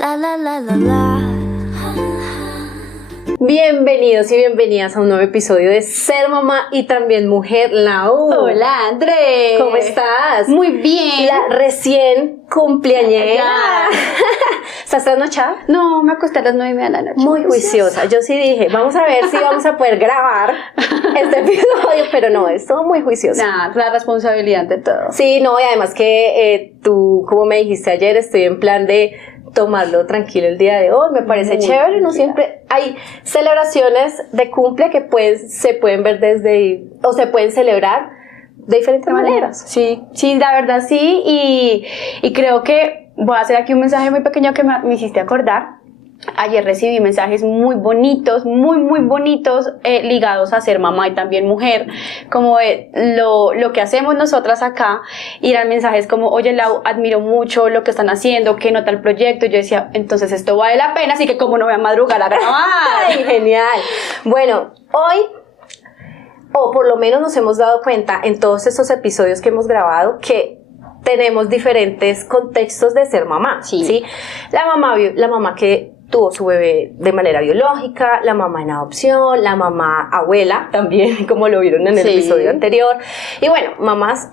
La la la la la. Bienvenidos y bienvenidas a un nuevo episodio de Ser Mamá y también Mujer, Lau. Hola, André. ¿Cómo estás? Muy bien. La recién cumpleañera. Ya. ¿Estás trasnochada? No, me acosté a las 9:30 de la noche. Muy juiciosa. Yo sí dije, vamos a ver si vamos a poder grabar este episodio, pero no, es todo muy juiciosa. Nada, la responsabilidad de todo. Sí, no, y además que tú, como me dijiste ayer, estoy en plan de tomarlo tranquilo el día de hoy, me parece Muy chévere, no bien. siempre hay celebraciones de cumple que se pueden ver o se pueden celebrar de diferentes maneras. Sí, la verdad sí, y creo que voy a hacer aquí un mensaje muy pequeño que me hiciste acordar. Ayer recibí mensajes muy bonitos, muy bonitos, ligados a ser mamá y también mujer, como lo que hacemos nosotras acá, y eran mensajes como, oye Lau, admiro mucho lo que están haciendo, qué nota el proyecto. Yo decía, entonces esto vale la pena, así que como no voy a madrugar a grabar. ¡Ay, genial! Bueno, hoy, o por lo menos nos hemos dado cuenta en todos estos episodios que hemos grabado, que tenemos diferentes contextos de ser mamá. Sí. La mamá que tuvo su bebé de manera biológica, la mamá en adopción, la mamá abuela también, como lo vieron en el episodio anterior. Y bueno, mamás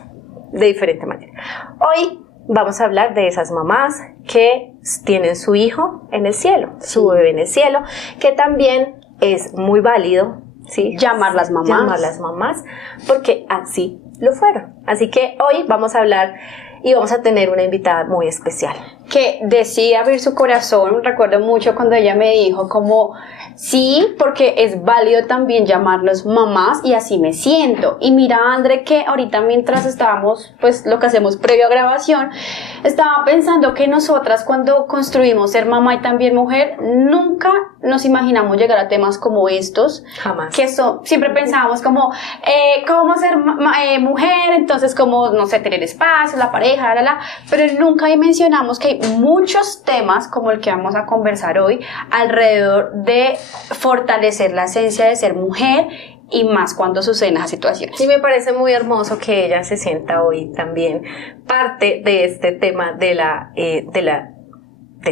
de diferente manera. Hoy vamos a hablar de esas mamás que tienen su hijo en el cielo, su bebé en el cielo, que también es muy válido, ¿sí? Llamarlas mamás, porque así lo fueron. Así que hoy vamos a hablar y vamos a tener una invitada muy especial. Que decide abrir su corazón. Recuerdo mucho cuando ella me dijo como, sí, porque es válido también llamarlos mamás y así me siento. Y mira, André, que ahorita mientras estábamos, pues lo que hacemos previo a grabación, estaba pensando que nosotras cuando construimos ser mamá y también mujer, nunca nos imaginamos llegar a temas como estos. Jamás. Que siempre pensábamos como, cómo ser mujer, entonces como, no sé, tener espacio, la pareja, pero nunca mencionamos que hay muchos temas como el que vamos a conversar hoy alrededor de fortalecer la esencia de ser mujer y más cuando suceden esas situaciones. Y me parece muy hermoso que ella se sienta hoy también parte de este tema de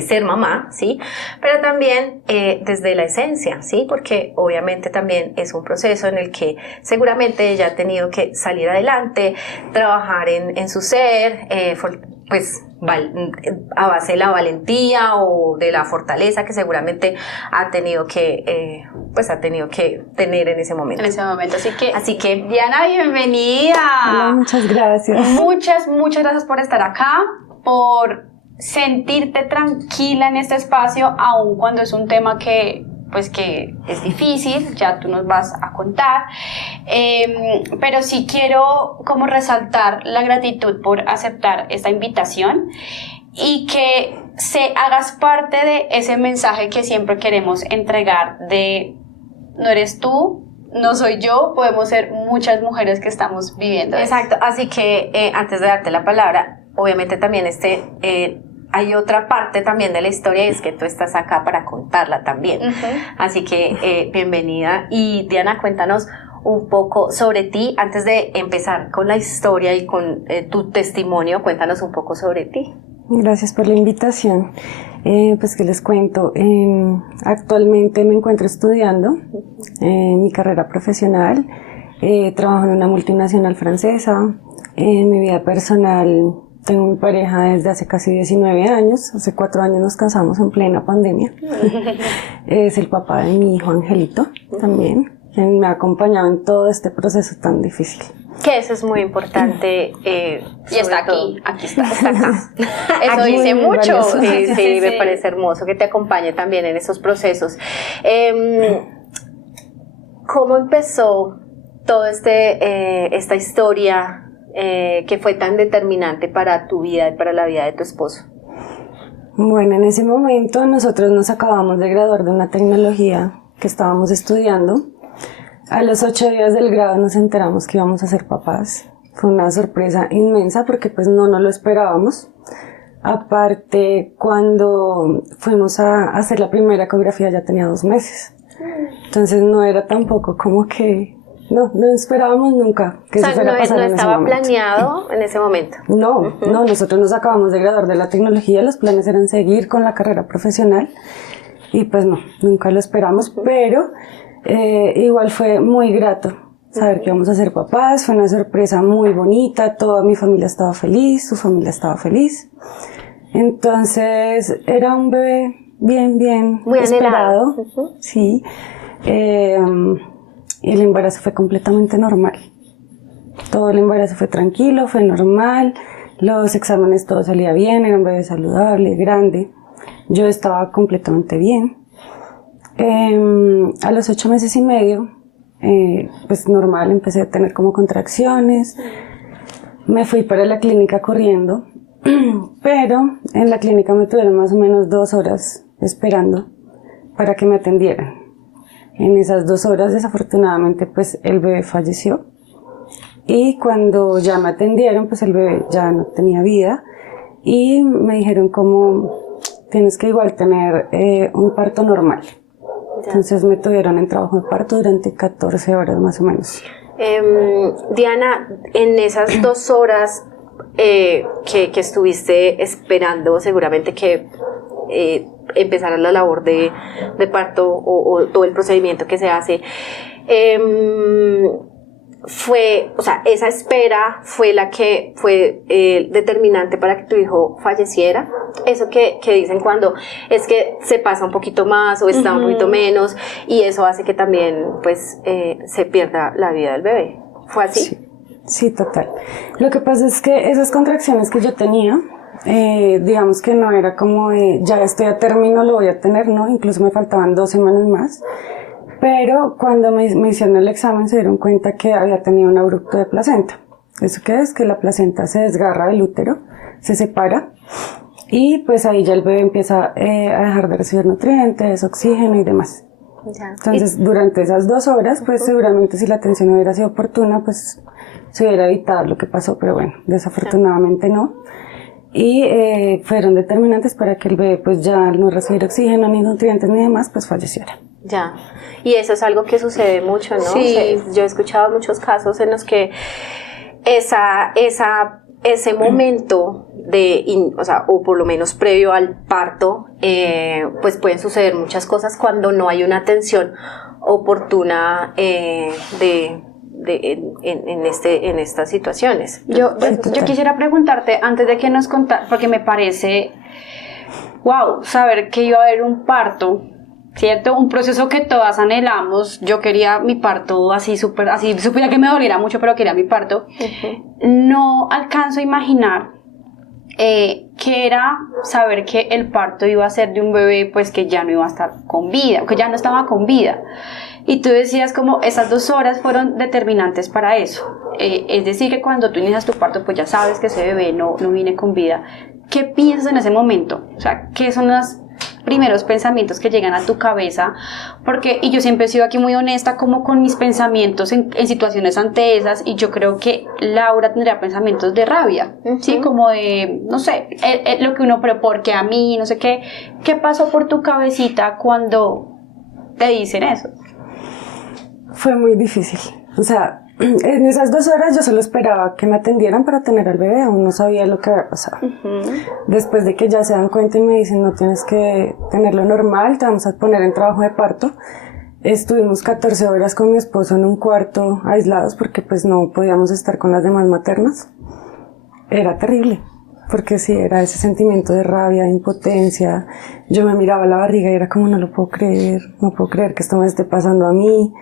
ser mamá, ¿sí? Pero también desde la esencia, ¿sí? Porque obviamente también es un proceso en el que seguramente ella ha tenido que salir adelante, trabajar en su ser, a base de la valentía o de la fortaleza que seguramente ha tenido que tener en ese momento. Así que Diana, bienvenida. Hola, muchas gracias. Muchas gracias por estar acá, por sentirte tranquila en este espacio, aun cuando es un tema que es difícil, ya tú nos vas a contar, pero sí quiero como resaltar la gratitud por aceptar esta invitación y que hagas parte de ese mensaje que siempre queremos entregar de no eres tú, no soy yo, podemos ser muchas mujeres que estamos viviendo eso. Exacto, así que antes de darte la palabra, obviamente también hay otra parte también de la historia y es que tú estás acá para contarla también. Uh-huh. Así que bienvenida. Y Diana, cuéntanos un poco sobre ti. Antes de empezar con la historia y con tu testimonio, cuéntanos un poco sobre ti. Gracias por la invitación. Pues que les cuento, actualmente me encuentro estudiando mi carrera profesional, trabajo en una multinacional francesa. En mi vida personal tengo mi pareja desde hace casi 19 años, hace 4 años nos casamos en plena pandemia. Es el papá de mi hijo Angelito también, quien me ha acompañado en todo este proceso tan difícil. Que eso es muy importante. Y está aquí está acá. Eso Aquí dice mucho. Sí, me parece hermoso que te acompañe también en esos procesos. ¿Cómo empezó todo esta historia que fue tan determinante para tu vida y para la vida de tu esposo? Bueno, en ese momento nosotros nos acabamos de graduar de una tecnología que estábamos estudiando. A los 8 días del grado nos enteramos que íbamos a ser papás. Fue una sorpresa inmensa porque pues no nos lo esperábamos. Aparte, cuando fuimos a hacer la primera ecografía ya tenía 2 meses. Entonces no era tampoco como que no esperábamos nunca que eso fuera a pasar no en ese estaba momento. planeado en ese momento. No, nosotros nos acabamos de graduar de la tecnología, los planes eran seguir con la carrera profesional y pues no, nunca lo esperamos, pero igual fue muy grato saber que íbamos a ser papás, fue una sorpresa muy bonita, toda mi familia estaba feliz, su familia estaba feliz, entonces era un bebé bien Muy esperado, anhelado. sí, el embarazo fue completamente normal. Todo el embarazo fue tranquilo, fue normal, los exámenes todo salía bien, era un bebé saludable, grande. Yo estaba completamente bien. A los 8 meses y medio, pues normal, empecé a tener como contracciones. Me fui para la clínica corriendo, pero en la clínica me tuvieron más o menos 2 horas esperando para que me atendieran. En esas 2 horas, desafortunadamente, pues el bebé falleció. Y cuando ya me atendieron, pues el bebé ya no tenía vida y me dijeron como tienes que igual tener un parto normal. Ya. Entonces me tuvieron en trabajo de parto durante 14 horas más o menos. Diana, en esas 2 horas que estuviste esperando, seguramente que empezara la labor de parto o todo el procedimiento que se hace, esa espera fue la que fue determinante para que tu hijo falleciera. Eso que dicen cuando es que se pasa un poquito más o está un poquito menos y eso hace que también pues se pierda la vida del bebé. ¿Fue así? Sí, total. Lo que pasa es que esas contracciones que yo tenía, digamos que no era como ya estoy a término, lo voy a tener, ¿no? Incluso me faltaban 2 semanas más. Pero cuando me hicieron el examen se dieron cuenta que había tenido un abrupto de placenta. ¿Eso qué es? Que la placenta se desgarra del útero, se separa y pues ahí ya el bebé empieza a dejar de recibir nutrientes, oxígeno y demás. Ya. Entonces durante esas 2 horas pues seguramente si la atención hubiera sido oportuna pues se hubiera evitado lo que pasó, pero bueno, desafortunadamente no. Y fueron determinantes para que el bebé pues ya al no recibir oxígeno ni nutrientes ni demás pues falleciera. Ya, y eso es algo que sucede mucho, ¿no? Sí. Yo he escuchado muchos casos en los que ese momento o por lo menos previo al parto, pues pueden suceder muchas cosas cuando no hay una atención oportuna en estas situaciones. Yo quisiera preguntarte, antes de que nos contaras, porque me parece, wow, saber que iba a haber un parto, ¿cierto? Un proceso que todas anhelamos. Yo quería mi parto así, supiera que me doliera mucho, pero quería mi parto. No alcanzo a imaginar que era saber que el parto iba a ser de un bebé pues que ya no iba a estar con vida, o que ya no estaba con vida. Y tú decías como esas 2 horas fueron determinantes para eso. Es decir, que cuando tú inicias tu parto, pues ya sabes que ese bebé no viene con vida. ¿Qué piensas en ese momento? O sea, ¿qué son los primeros pensamientos que llegan a tu cabeza? Y yo siempre he sido aquí muy honesta como con mis pensamientos en situaciones ante esas, y yo creo que Laura tendría pensamientos de rabia, ¿sí? Como de, no sé, lo que uno, pero ¿por qué a mí? No sé qué. ¿Qué pasó por tu cabecita cuando te dicen eso? Fue muy difícil. O sea, en esas 2 horas yo solo esperaba que me atendieran para tener al bebé, aún no sabía lo que había pasado. Después de que ya se dan cuenta y me dicen no tienes que tenerlo normal, te vamos a poner en trabajo de parto. Estuvimos 14 horas con mi esposo en un cuarto aislados porque pues no podíamos estar con las demás maternas. Era terrible, porque sí, era ese sentimiento de rabia, de impotencia. Yo me miraba la barriga y era como no puedo creer que esto me esté pasando a mí.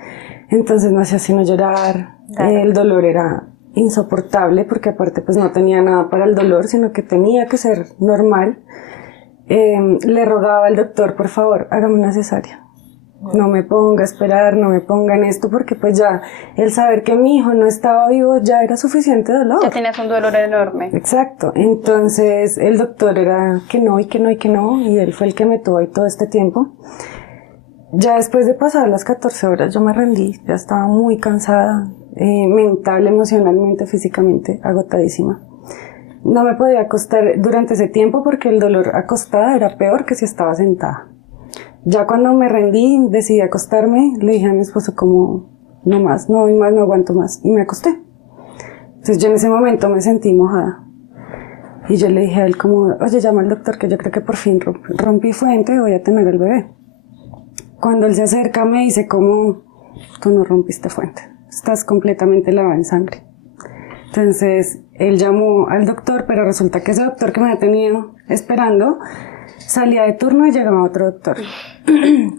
Entonces no hacía sino llorar. Claro. El dolor era insoportable porque aparte pues no tenía nada para el dolor, sino que tenía que ser normal. Le rogaba al doctor, por favor, hágame una cesárea. No me ponga a esperar, no me ponga en esto, porque pues ya el saber que mi hijo no estaba vivo ya era suficiente dolor. Ya tenías un dolor enorme. Exacto. Entonces el doctor era que no, y él fue el que me tuvo ahí todo este tiempo. Ya después de pasar las 14 horas yo me rendí, ya estaba muy cansada, mental, emocionalmente, físicamente, agotadísima. No me podía acostar durante ese tiempo porque el dolor acostada era peor que si estaba sentada. Ya cuando me rendí, decidí acostarme, le dije a mi esposo como, no más, no doy más, no aguanto más, y me acosté. Entonces yo en ese momento me sentí mojada. Y yo le dije a él como, oye, llama al doctor que yo creo que por fin rompí fuente y voy a tener el bebé. Cuando él se acerca me dice como, tú no rompiste fuente, estás completamente lavada en sangre. Entonces él llamó al doctor, pero resulta que ese doctor que me había tenido esperando salía de turno y llegaba otro doctor.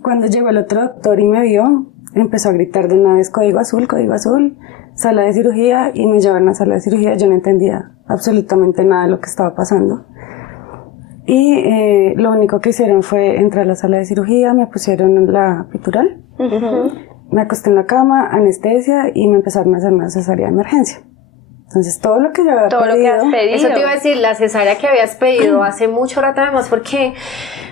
Cuando llegó el otro doctor y me vio, empezó a gritar de una vez código azul, sala de cirugía, y me llevaron a la sala de cirugía. Yo no entendía absolutamente nada de lo que estaba pasando. Y lo único que hicieron fue entrar a la sala de cirugía, me pusieron la epidural, me acosté en la cama, anestesia, y me empezaron a hacer una cesárea de emergencia. Entonces todo lo que yo había todo pedido, lo que has pedido. Eso te iba a decir, la cesárea que habías pedido hace mucho rato, además, porque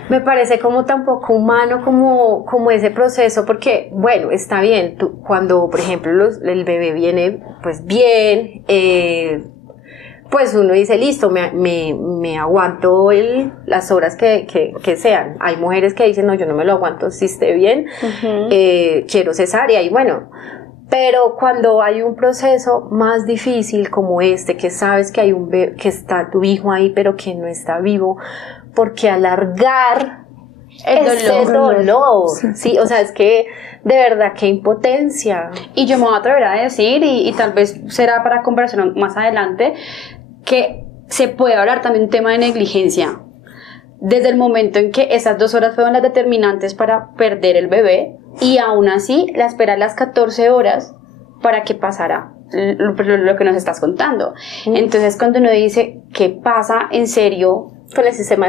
me parece como tan poco humano como ese proceso, porque, bueno, está bien, tú, cuando, por ejemplo, el bebé viene, pues, bien, pues uno dice, listo, me aguanto las horas que sean. Hay mujeres que dicen, no, yo no me lo aguanto, si esté bien, quiero cesárea, y bueno. Pero cuando hay un proceso más difícil como este, que sabes que hay que está tu hijo ahí, pero que no está vivo, porque alargar ese dolor, sí, o sea, es que de verdad qué impotencia. Y yo me voy a atrever a decir, y tal vez será para conversación más adelante, que se puede hablar también de un tema de negligencia. Desde el momento en que esas 2 horas fueron las determinantes para perder el bebé, y aún así la esperar las 14 horas para que pasara lo que nos estás contando. Entonces cuando uno dice, ¿qué pasa en serio con el sistema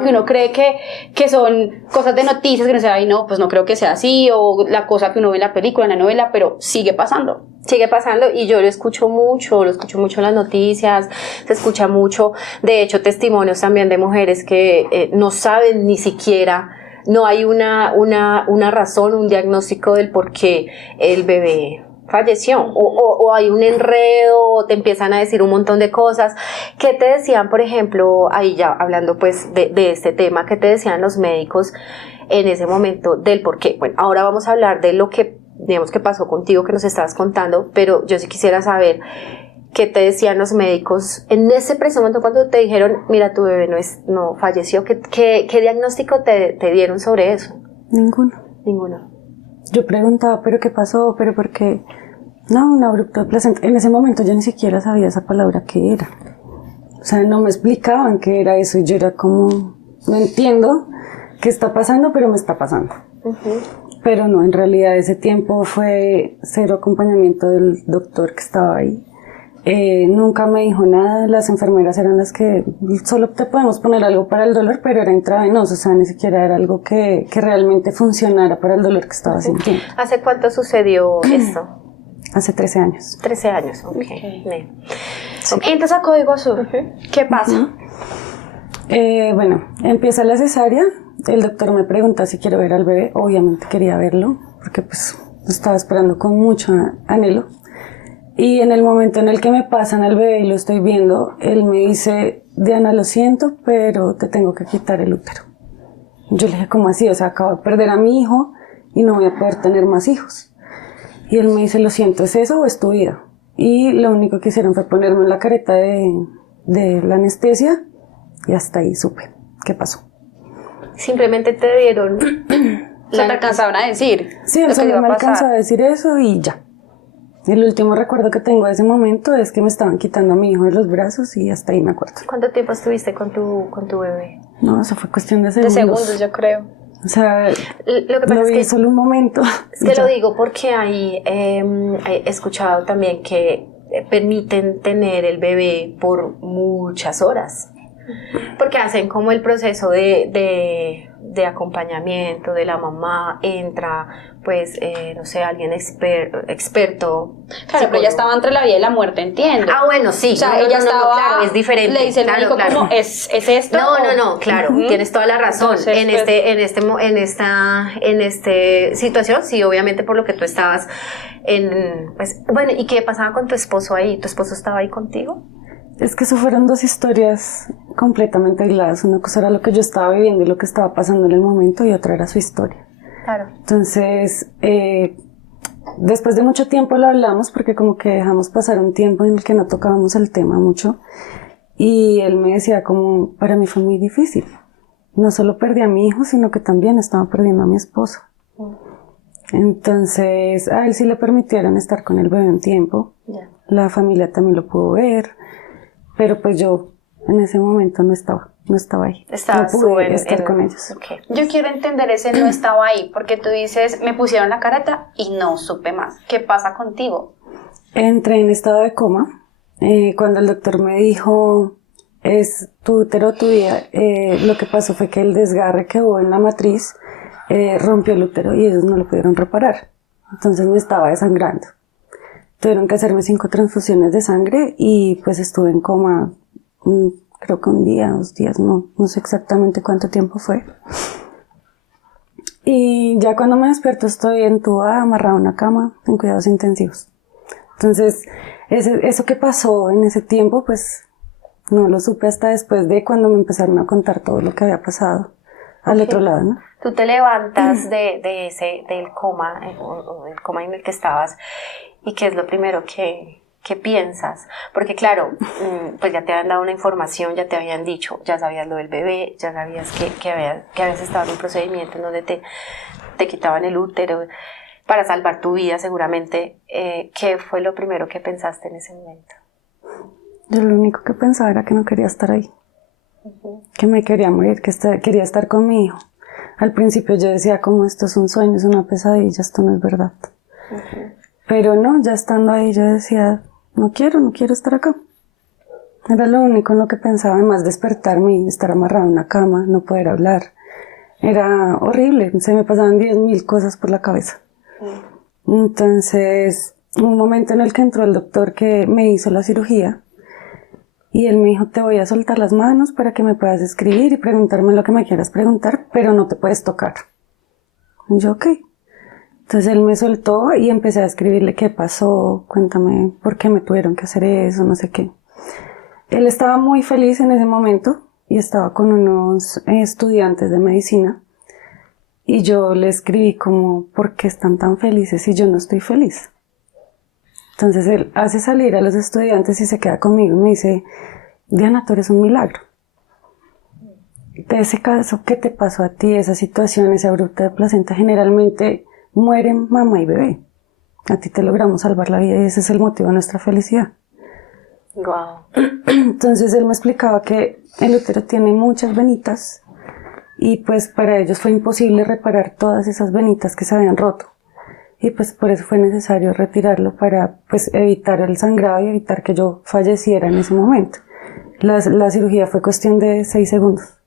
que uno cree que son cosas de noticias, que no sea, ay no, pues no creo que sea así, o la cosa que uno ve en la película, en la novela, pero sigue pasando? Sigue pasando, y yo lo escucho mucho en las noticias, se escucha mucho, de hecho, testimonios también de mujeres que no saben ni siquiera, no hay una razón, un diagnóstico del por qué el bebé falleció, o hay un enredo, o te empiezan a decir un montón de cosas. ¿Qué te decían, por ejemplo, ahí ya hablando pues de este tema, qué te decían los médicos en ese momento del por qué? Bueno, ahora vamos a hablar de lo que, digamos, que pasó contigo, que nos estabas contando, pero yo sí quisiera saber qué te decían los médicos en ese preciso momento cuando te dijeron, mira, tu bebé no falleció. ¿Qué diagnóstico te dieron sobre eso? Ninguno. Yo preguntaba, ¿pero qué pasó? ¿Pero por qué? No, un abrupto de placenta. En ese momento yo ni siquiera sabía esa palabra qué era. O sea, no me explicaban qué era eso, y yo era como, no entiendo qué está pasando, pero me está pasando. Pero no, en realidad ese tiempo fue cero acompañamiento del doctor que estaba ahí. Nunca me dijo nada, las enfermeras eran las que solo te podemos poner algo para el dolor, pero era intravenoso, o sea, ni siquiera era algo que realmente funcionara para el dolor que estaba sintiendo. ¿Hace cuánto sucedió esto? Hace 13 años. 13 años, ok. Sí. Entras a código azul, ¿qué pasa? Bueno, empieza la cesárea, el doctor me pregunta si quiero ver al bebé, obviamente quería verlo, porque pues lo estaba esperando con mucho anhelo. Y en el momento en el que me pasan al bebé y lo estoy viendo, él me dice, Diana, lo siento, pero te tengo que quitar el útero. Yo le dije, ¿cómo así? O sea, acabo de perder a mi hijo y no voy a poder tener más hijos. Y él me dice, lo siento, ¿es eso o es tu vida? Y lo único que hicieron fue ponerme en la careta de la anestesia, y hasta ahí supe qué pasó. Simplemente te dieron... ¿Se te alcanzaban a decir? Sí, él solo me alcanzó a decir eso y ya. El último recuerdo que tengo de ese momento es que me estaban quitando a mi hijo de los brazos, y hasta ahí me acuerdo. ¿Cuánto tiempo estuviste con tu bebé? No, eso fue cuestión de segundos. De segundos, yo creo. O sea, lo que pasa lo es vi que solo un momento. Es que lo digo porque he escuchado también que permiten tener el bebé por muchas horas. Porque hacen como el proceso de acompañamiento de la mamá, entra pues, no sé, alguien experto. Claro, pero ella estaba entre la vida y la muerte, entiendo. Ah, bueno, sí. O sea, ella estaba, claro, es diferente. Le dice el médico, como, ¿es esto? No, claro, tienes toda la razón. Entonces, en esta situación, sí, obviamente por lo que tú estabas pues, bueno, ¿y qué pasaba con tu esposo ahí? ¿Tu esposo estaba ahí contigo? Es que eso fueron dos historias completamente aisladas. Una cosa era lo que yo estaba viviendo y lo que estaba pasando en el momento, y otra era su historia. Claro. Entonces, después de mucho tiempo lo hablamos porque como que dejamos pasar un tiempo en el que no tocábamos el tema mucho y él me decía como, para mí fue muy difícil. No solo perdí a mi hijo, sino que también estaba perdiendo a mi esposo. Entonces a él sí le permitieron estar con el bebé un tiempo. La familia también lo pudo ver, pero pues yo en ese momento no estaba ahí. No pude estar con ellos. Okay. Yo quiero entender ese no estaba ahí, porque tú dices, me pusieron la careta y no supe más. ¿Qué pasa contigo? Entré en estado de coma. Cuando el doctor me dijo, es tu útero, tu vida, lo que pasó fue que el desgarre que hubo en la matriz rompió el útero y ellos no lo pudieron reparar. Entonces me estaba desangrando. Tuvieron que hacerme 5 transfusiones de sangre y pues estuve en coma, creo que un día, 2 días, no sé exactamente cuánto tiempo fue. Y ya cuando me despierto estoy entubada, amarrada a una cama, en cuidados intensivos. Entonces, eso que pasó en ese tiempo, pues no lo supe hasta después de cuando me empezaron a contar todo lo que había pasado al otro lado, ¿no? Tú te levantas del coma, o del coma en el que estabas, ¿y qué es lo primero que piensas? Porque claro, pues ya te habían dado una información, ya te habían dicho, ya sabías lo del bebé, ya sabías que habías estado en un procedimiento en donde te quitaban el útero para salvar tu vida seguramente. ¿Qué fue lo primero que pensaste en ese momento? Yo lo único que pensaba era que no quería estar ahí, que me quería morir, que quería estar con mi hijo. Al principio yo decía, como esto es un sueño, es una pesadilla, esto no es verdad. Pero no, ya estando ahí yo decía, no quiero estar acá. Era lo único en lo que pensaba, además despertarme y estar amarrada en una cama, no poder hablar. Era horrible, se me pasaban 10.000 cosas por la cabeza. Entonces, un momento en el que entró el doctor que me hizo la cirugía y él me dijo, te voy a soltar las manos para que me puedas escribir y preguntarme lo que me quieras preguntar, pero no te puedes tocar. Y yo, ok. Entonces él me soltó y empecé a escribirle qué pasó, cuéntame por qué me tuvieron que hacer eso, no sé qué. Él estaba muy feliz en ese momento y estaba con unos estudiantes de medicina y yo le escribí como, ¿por qué están tan felices si yo no estoy feliz? Entonces él hace salir a los estudiantes y se queda conmigo y me dice, Diana, tú eres un milagro. De ese caso, ¿qué te pasó a ti? Esa situación, ese abrupto de placenta, generalmente mueren mamá y bebé. A ti te logramos salvar la vida y ese es el motivo de nuestra felicidad. Wow. Entonces él me explicaba que el útero tiene muchas venitas y pues para ellos fue imposible reparar todas esas venitas que se habían roto. Y pues por eso fue necesario retirarlo para pues evitar el sangrado y evitar que yo falleciera en ese momento. La cirugía fue cuestión de 6 segundos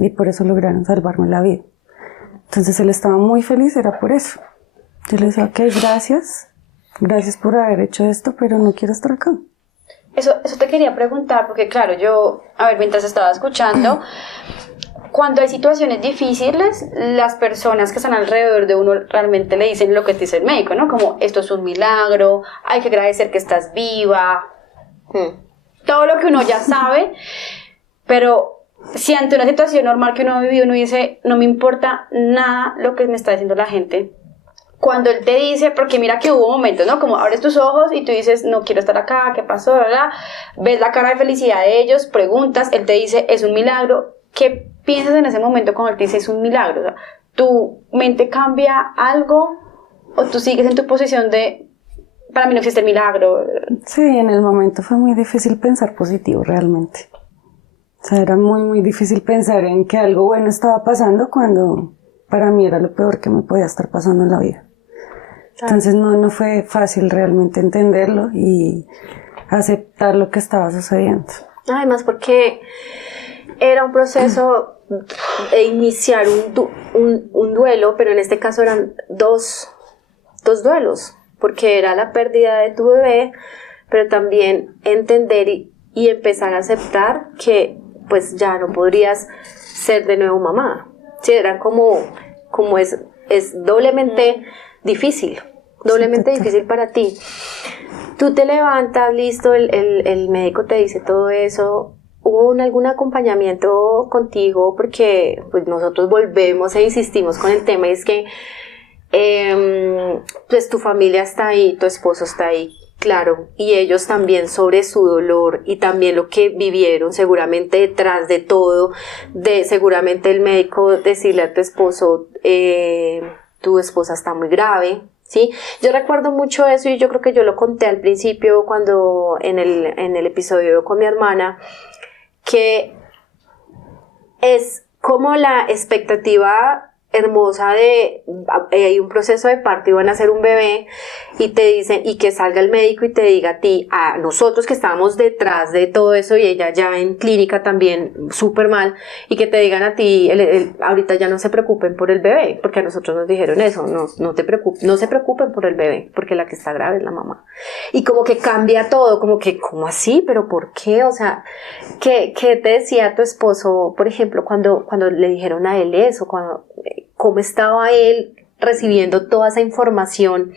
y por eso lograron salvarme la vida. Entonces él estaba muy feliz, era por eso. Yo le decía, ok, gracias por haber hecho esto, pero no quiero estar acá. Eso te quería preguntar, porque claro, mientras estaba escuchando, cuando hay situaciones difíciles, las personas que están alrededor de uno realmente le dicen lo que te dice el médico, ¿no? Como, esto es un milagro, hay que agradecer que estás viva, todo lo que uno ya sabe, pero si ante una situación normal que uno ha vivido, uno dice, no me importa nada lo que me está diciendo la gente. Cuando él te dice, porque mira que hubo momentos, ¿no? Como abres tus ojos y tú dices, no quiero estar acá, ¿qué pasó? ¿Verdad? Ves la cara de felicidad de ellos, preguntas, él te dice, es un milagro. ¿Qué piensas en ese momento cuando él te dice, es un milagro? O sea, ¿tu mente cambia algo o tú sigues en tu posición de, para mí no existe el milagro? Sí, en el momento fue muy difícil pensar positivo realmente. O sea, era muy, muy difícil pensar en que algo bueno estaba pasando cuando para mí era lo peor que me podía estar pasando en la vida. Entonces no fue fácil realmente entenderlo y aceptar lo que estaba sucediendo. Además porque era un proceso de iniciar un duelo, pero en este caso eran dos duelos, porque era la pérdida de tu bebé, pero también entender y empezar a aceptar que pues ya no podrías ser de nuevo mamá. Sí, era como es doblemente difícil, doblemente difícil para ti. Tú te levantas, listo, el médico te dice todo eso. ¿Hubo algún acompañamiento contigo? Porque pues nosotros volvemos e insistimos con el tema, y es que pues tu familia está ahí, tu esposo está ahí, claro, y ellos también sobre su dolor y también lo que vivieron, seguramente detrás de todo, seguramente el médico decirle a tu esposo, tu esposa está muy grave, ¿sí? Yo recuerdo mucho eso y yo creo que yo lo conté al principio cuando en el episodio con mi hermana, que es como la expectativa hermosa de hay un proceso de parto y van a hacer un bebé y te dicen, y que salga el médico y te diga a ti, a nosotros que estábamos detrás de todo eso y ella ya en clínica también súper mal, y que te digan a ti, ahorita ya no se preocupen por el bebé, porque a nosotros nos dijeron eso, no se preocupen por el bebé, porque la que está grave es la mamá. Y como que cambia todo, como que, ¿cómo así? ¿Pero por qué? O sea, ¿qué te decía tu esposo, por ejemplo, cuando le dijeron a él eso, cómo estaba él recibiendo toda esa información,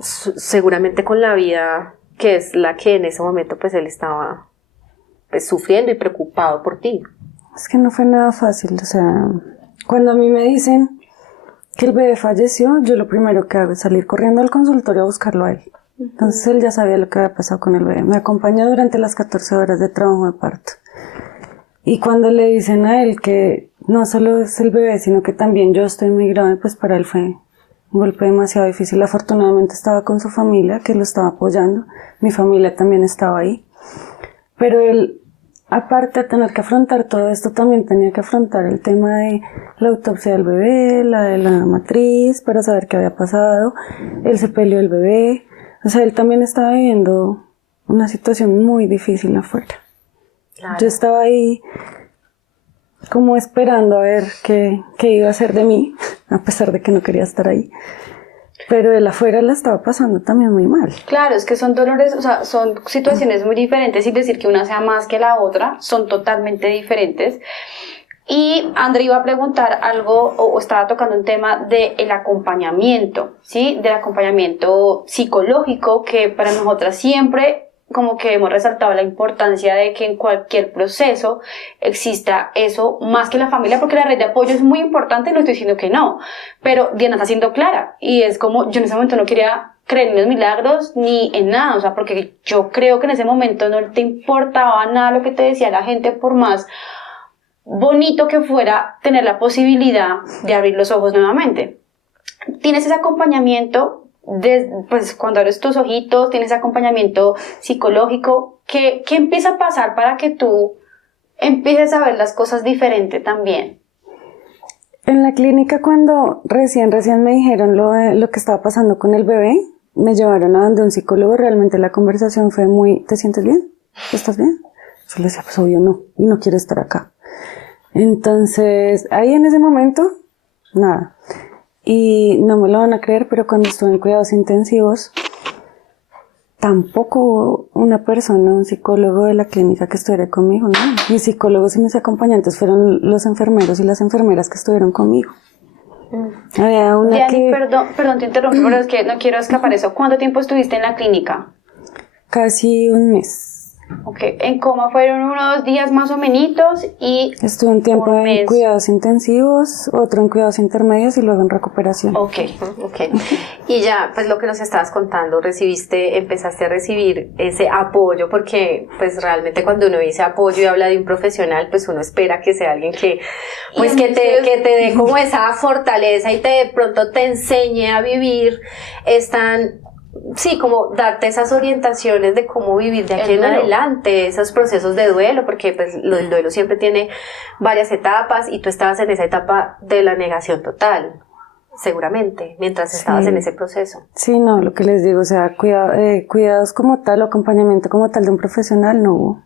seguramente con la vida que es la que en ese momento pues él estaba pues sufriendo y preocupado por ti? Es que no fue nada fácil, o sea, cuando a mí me dicen que el bebé falleció, yo lo primero que hago es salir corriendo al consultorio a buscarlo a él. Entonces él ya sabía lo que había pasado con el bebé, me acompañó durante las 14 horas de trabajo de parto. Y cuando le dicen a él que no solo es el bebé, sino que también yo estoy muy grave, pues para él fue un golpe demasiado difícil. Afortunadamente estaba con su familia, que lo estaba apoyando. Mi familia también estaba ahí. Pero él, aparte de tener que afrontar todo esto, también tenía que afrontar el tema de la autopsia del bebé, la de la matriz, para saber qué había pasado, el sepelio del bebé. O sea, él también estaba viviendo una situación muy difícil afuera. Claro. Yo estaba ahí como esperando a ver qué iba a hacer de mí, a pesar de que no quería estar ahí. Pero él afuera la estaba pasando también muy mal. Claro, es que son dolores, o sea, son situaciones muy diferentes, y decir que una sea más que la otra, son totalmente diferentes. Y André iba a preguntar algo, o estaba tocando un tema del acompañamiento, ¿sí? Del acompañamiento psicológico, que para nosotras siempre como que hemos resaltado la importancia de que en cualquier proceso exista eso más que la familia, porque la red de apoyo es muy importante, no estoy diciendo que no, pero Diana está siendo clara, y es como, yo en ese momento no quería creer en los milagros ni en nada, o sea, porque yo creo que en ese momento no te importaba nada lo que te decía la gente, por más bonito que fuera tener la posibilidad de abrir los ojos nuevamente. Tienes ese acompañamiento pues cuando abres tus ojitos, tienes acompañamiento psicológico. ¿Qué empieza a pasar para que tú empieces a ver las cosas diferente también? En la clínica, cuando recién me dijeron lo que estaba pasando con el bebé, me llevaron a donde un psicólogo. Realmente la conversación fue muy, ¿te sientes bien? ¿Estás bien? Yo le decía, pues obvio no, y no quiero estar acá. Entonces, ahí en ese momento, nada. Y no me lo van a creer, pero cuando estuve en cuidados intensivos, tampoco hubo una persona, un psicólogo de la clínica que estuviera conmigo, ¿no? Mis psicólogos y mis acompañantes fueron los enfermeros y las enfermeras que estuvieron conmigo. Había una Diani, perdón, te interrumpo, pero es que no quiero escapar eso. ¿Cuánto tiempo estuviste en la clínica? Casi un mes. Ok, en coma fueron unos días más o menos, y estuve un tiempo en cuidados intensivos, otro en cuidados intermedios y luego en recuperación. Ok. Y ya, pues lo que nos estabas contando, empezaste a recibir ese apoyo, porque pues realmente cuando uno dice apoyo y habla de un profesional, pues uno espera que sea alguien que pues que te dé como esa fortaleza y de pronto te enseñe a vivir sí, como darte esas orientaciones de cómo vivir de aquí en adelante, esos procesos de duelo, porque pues el duelo siempre tiene varias etapas y tú estabas en esa etapa de la negación total, seguramente, mientras estabas en ese proceso. Sí, no, lo que les digo, o sea, cuidados como tal o acompañamiento como tal de un profesional no hubo.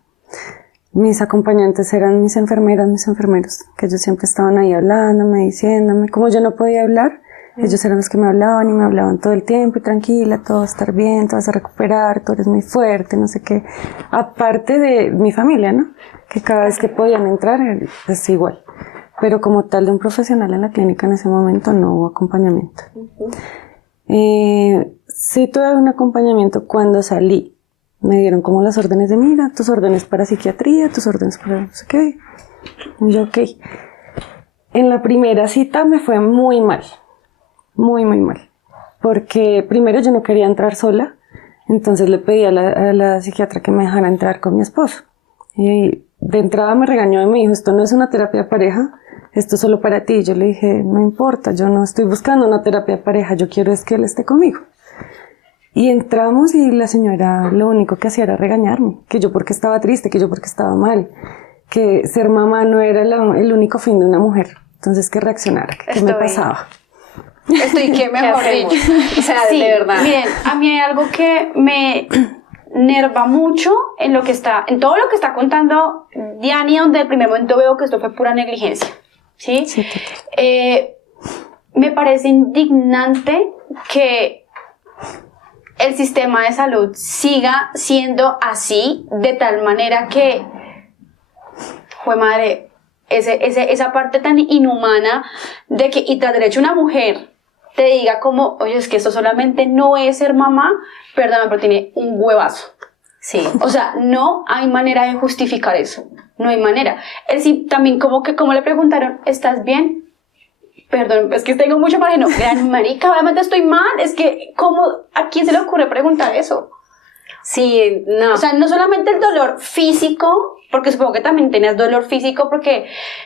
Mis acompañantes eran mis enfermeras, mis enfermeros, que ellos siempre estaban ahí hablándome, diciéndome, como yo no podía hablar, ellos eran los que me hablaban y me hablaban todo el tiempo, y tranquila, todo va a estar bien, te vas a recuperar, tú eres muy fuerte, no sé qué. Aparte de mi familia, ¿no? Que cada vez que podían entrar, pues igual. Pero como tal de un profesional en la clínica en ese momento no hubo acompañamiento. Sí tuve un acompañamiento cuando salí. Me dieron como las órdenes de, mira, tus órdenes para psiquiatría, tus órdenes para no sé qué. Y yo, ok. En la primera cita me fue muy mal. muy, muy mal. Porque primero yo no quería entrar sola, entonces le pedí a la psiquiatra que me dejara entrar con mi esposo. Y de entrada me regañó y me dijo, esto no es una terapia de pareja, esto es solo para ti. Yo le dije, no importa, yo no estoy buscando una terapia de pareja, yo quiero es que él esté conmigo. Y entramos y la señora lo único que hacía era regañarme, que yo porque estaba triste, que yo porque estaba mal, que ser mamá no era el único fin de una mujer. Entonces, que reaccionara, ¿qué me pasaba? Estoy que mejor dicho. O sea, sí, de verdad. Miren, a mí hay algo que me enerva mucho en todo lo que está contando Diani, donde el primer momento veo que esto fue pura negligencia. ¿Sí? Sí, total. Me parece indignante que el sistema de salud siga siendo así, de tal manera que, jue madre, esa parte tan inhumana de que, y tras derecho una mujer te diga como, oye, es que esto solamente no es ser mamá, perdóname, pero tiene un huevazo. Sí. O sea, no hay manera de justificar eso. No hay manera. Es decir, también como le preguntaron, ¿estás bien? Perdón, es que tengo mucho para que no. Vean, marica, obviamente estoy mal. Es que, ¿a quién se le ocurre preguntar eso? Sí, no. O sea, no solamente el dolor físico, porque supongo que también tenías dolor físico, porque,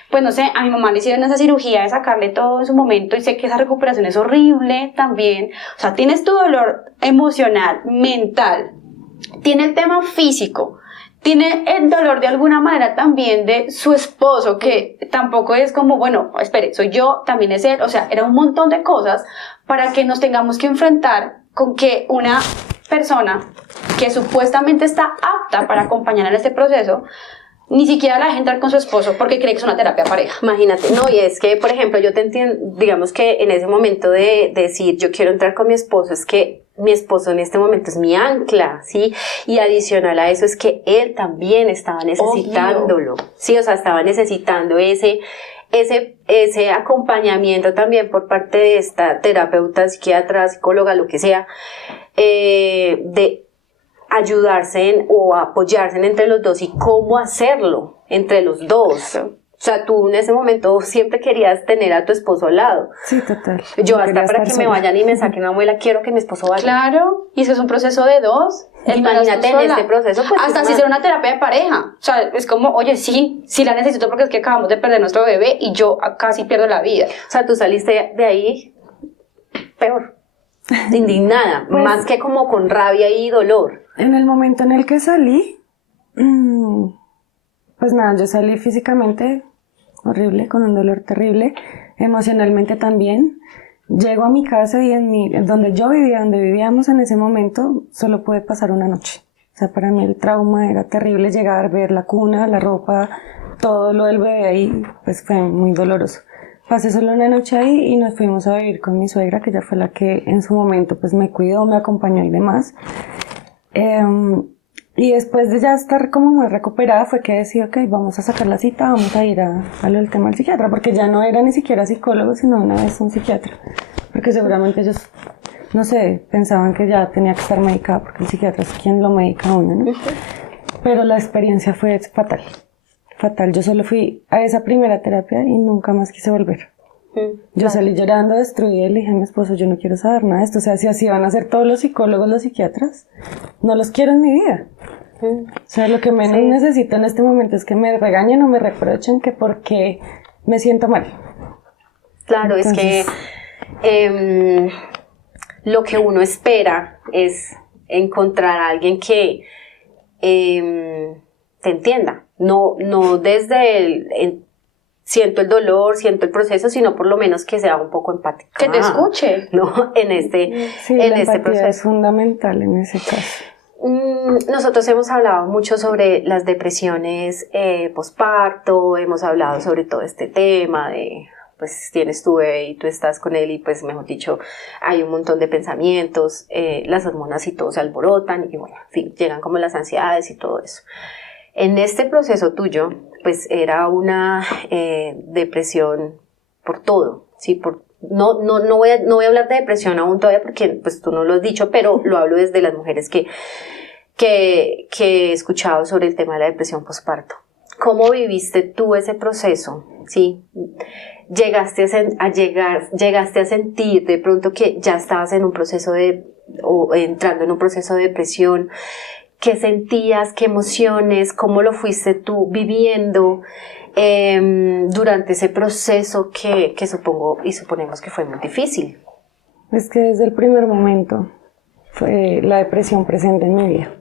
pues no sé, a mi mamá le hicieron esa cirugía de sacarle todo en su momento y sé que esa recuperación es horrible también. O sea, tienes tu dolor emocional, mental, tiene el tema físico, tiene el dolor de alguna manera también de su esposo, que tampoco es como, bueno, espere, soy yo, también es él. O sea, era un montón de cosas para que nos tengamos que enfrentar con que una persona que supuestamente está apta para acompañar en este proceso, ni siquiera la deja entrar con su esposo porque cree que es una terapia pareja. Imagínate, no, y es que, por ejemplo, yo te entiendo, digamos que en ese momento de decir yo quiero entrar con mi esposo, es que mi esposo en este momento es mi ancla, ¿sí? Y adicional a eso es que él también estaba necesitándolo, obvio. Sí, o sea, estaba necesitando ese acompañamiento también por parte de esta terapeuta, psiquiatra, psicóloga, lo que sea, de ayudarse o apoyarse entre los dos y cómo hacerlo entre los dos. O sea, tú en ese momento siempre querías tener a tu esposo al lado. Sí, total. Yo hasta para que me vayan y me saquen una muela, quiero que mi esposo vaya. Claro, y eso es un proceso de dos. Imagínate en este proceso, pues. Hasta si será una terapia de pareja. O sea, es como, oye, sí la necesito porque es que acabamos de perder nuestro bebé y yo casi pierdo la vida. O sea, tú saliste de ahí peor, indignada, pues, más que como con rabia y dolor. En el momento en el que salí, pues nada, yo salí físicamente horrible, con un dolor terrible, emocionalmente también. Llego a mi casa y donde yo vivía, donde vivíamos en ese momento, solo pude pasar una noche. O sea, para mí el trauma era terrible, llegar, ver la cuna, la ropa, todo lo del bebé ahí, pues fue muy doloroso. Pasé solo una noche ahí y nos fuimos a vivir con mi suegra, que ella fue la que en su momento pues me cuidó, me acompañó y demás. Y después de ya estar como muy recuperada fue que decidí, ok, vamos a sacar la cita, vamos a ir a lo del tema del psiquiatra, porque ya no era ni siquiera psicólogo, sino una vez un psiquiatra, porque seguramente ellos, no sé, pensaban que ya tenía que estar medicada, porque el psiquiatra es quien lo medica a uno, ¿no? Pero la experiencia fue fatal, yo solo fui a esa primera terapia y nunca más quise volver. Yo salí llorando, destruida, y le dije a mi esposo, yo no quiero saber nada de esto. O sea, si así van a ser todos los psicólogos, los psiquiatras, no los quiero en mi vida. O sea, lo que menos necesito en este momento es que me regañen o me reprochen que porque me siento mal. Claro, entonces, es que lo que uno espera es encontrar a alguien que te entienda, no desde siento el dolor, siento el proceso, sino por lo menos que sea un poco empático. Que te escuche. No, en este proceso. Es fundamental en ese caso. Nosotros hemos hablado mucho sobre las depresiones posparto, hemos hablado sobre todo este tema de, pues tienes tu bebé y tú estás con él y pues mejor dicho, hay un montón de pensamientos, las hormonas y todo se alborotan y bueno, en fin, llegan como las ansiedades y todo eso. En este proceso tuyo, pues era una depresión por todo, ¿sí? No voy a hablar de depresión aún todavía porque pues tú no lo has dicho, pero lo hablo desde las mujeres que he escuchado sobre el tema de la depresión posparto. ¿Cómo viviste tú ese proceso? ¿sí? Llegaste a sentir de pronto que ya estabas en un proceso o entrando en un proceso de depresión. ¿Qué sentías? ¿Qué emociones? ¿Cómo lo fuiste tú viviendo durante ese proceso que supongo y suponemos que fue muy difícil? Es que desde el primer momento fue la depresión presente en mi vida.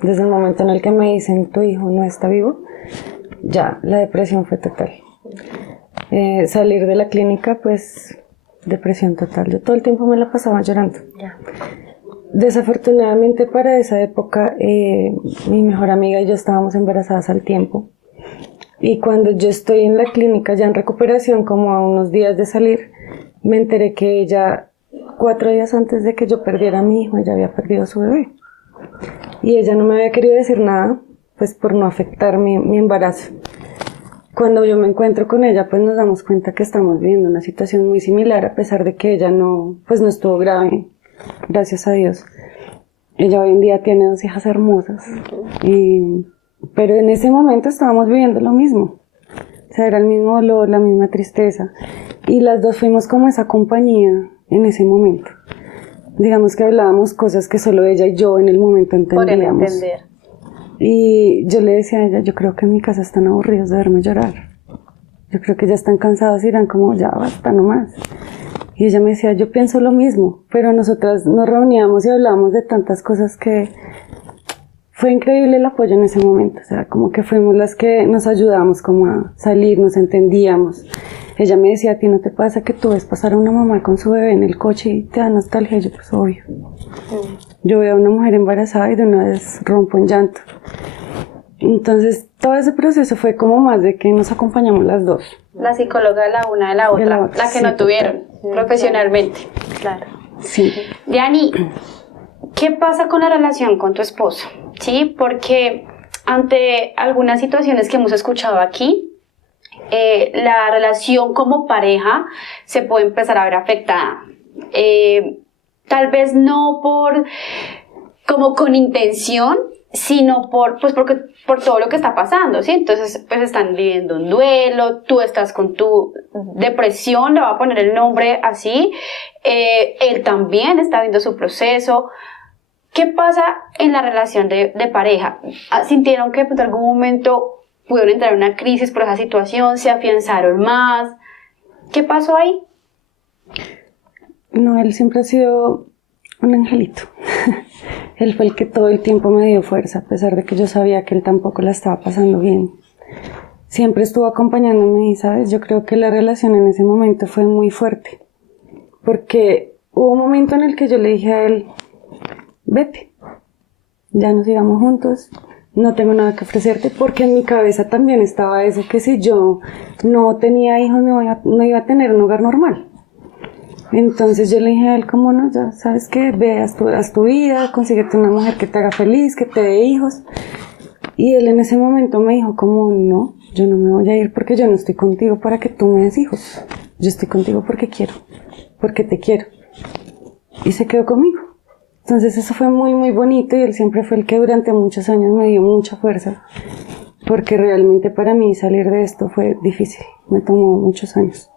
Desde el momento en el que me dicen tu hijo no está vivo, ya la depresión fue total. Salir de la clínica, pues depresión total. Yo todo el tiempo me la pasaba llorando. Ya. Desafortunadamente para esa época mi mejor amiga y yo estábamos embarazadas al tiempo. Y cuando yo estoy en la clínica ya en recuperación, como a unos días de salir, me enteré que ella, 4 días antes de que yo perdiera a mi hijo, ella había perdido a su bebé. Y ella no me había querido decir nada, pues por no afectar mi embarazo. Cuando yo me encuentro con ella, pues nos damos cuenta que estamos viviendo una situación muy similar, a pesar de que ella no estuvo grave, gracias a Dios. Ella hoy en día tiene 2 hijas hermosas, pero en ese momento estábamos viviendo lo mismo. O sea, era el mismo dolor, la misma tristeza. Y las dos fuimos como esa compañía en ese momento. Digamos que hablábamos cosas que solo ella y yo en el momento entendíamos. Podrían entender. Y yo le decía a ella, yo creo que en mi casa están aburridos de verme llorar. Yo creo que ya están cansados y irán como, ya basta nomás. Y ella me decía, yo pienso lo mismo, pero nosotras nos reuníamos y hablábamos de tantas cosas que fue increíble el apoyo en ese momento. O sea, como que fuimos las que nos ayudamos como a salir, nos entendíamos. Ella me decía, ¿a ti no te pasa que tú ves pasar a una mamá con su bebé en el coche y te da nostalgia? Y yo, pues obvio. Yo veo a una mujer embarazada y de una vez rompo en llanto. Entonces, todo ese proceso fue como más de que nos acompañamos las dos. La psicóloga la una de la otra, la que sí, no tuvieron profesionalmente. Claro. Sí. Diani, ¿qué pasa con la relación con tu esposo? ¿Sí? Porque ante algunas situaciones que hemos escuchado aquí, la relación como pareja se puede empezar a ver afectada. Tal vez no como con intención, sino por todo lo que está pasando, ¿sí? Entonces, pues están viviendo un duelo, tú estás con tu depresión, le voy a poner el nombre así, él también está viendo su proceso. ¿Qué pasa en la relación de pareja? ¿Sintieron que en algún momento pudieron entrar en una crisis por esa situación? ¿Se afianzaron más? ¿Qué pasó ahí? No, él siempre ha sido un angelito. Él fue el que todo el tiempo me dio fuerza, a pesar de que yo sabía que él tampoco la estaba pasando bien. Siempre estuvo acompañándome y, ¿sabes? Yo creo que la relación en ese momento fue muy fuerte. Porque hubo un momento en el que yo le dije a él, vete, ya nos sigamos juntos, no tengo nada que ofrecerte, porque en mi cabeza también estaba eso, que si yo no tenía hijos no iba a tener un hogar normal. Entonces yo le dije a él, como no, ya sabes qué, ve, haz tu vida, consíguete una mujer que te haga feliz, que te dé hijos. Y él en ese momento me dijo como, no, yo no me voy a ir porque yo no estoy contigo para que tú me des hijos. Yo estoy contigo porque quiero, porque te quiero. Y se quedó conmigo. Entonces eso fue muy, muy bonito y él siempre fue el que durante muchos años me dio mucha fuerza. Porque realmente para mí salir de esto fue difícil, me tomó muchos años,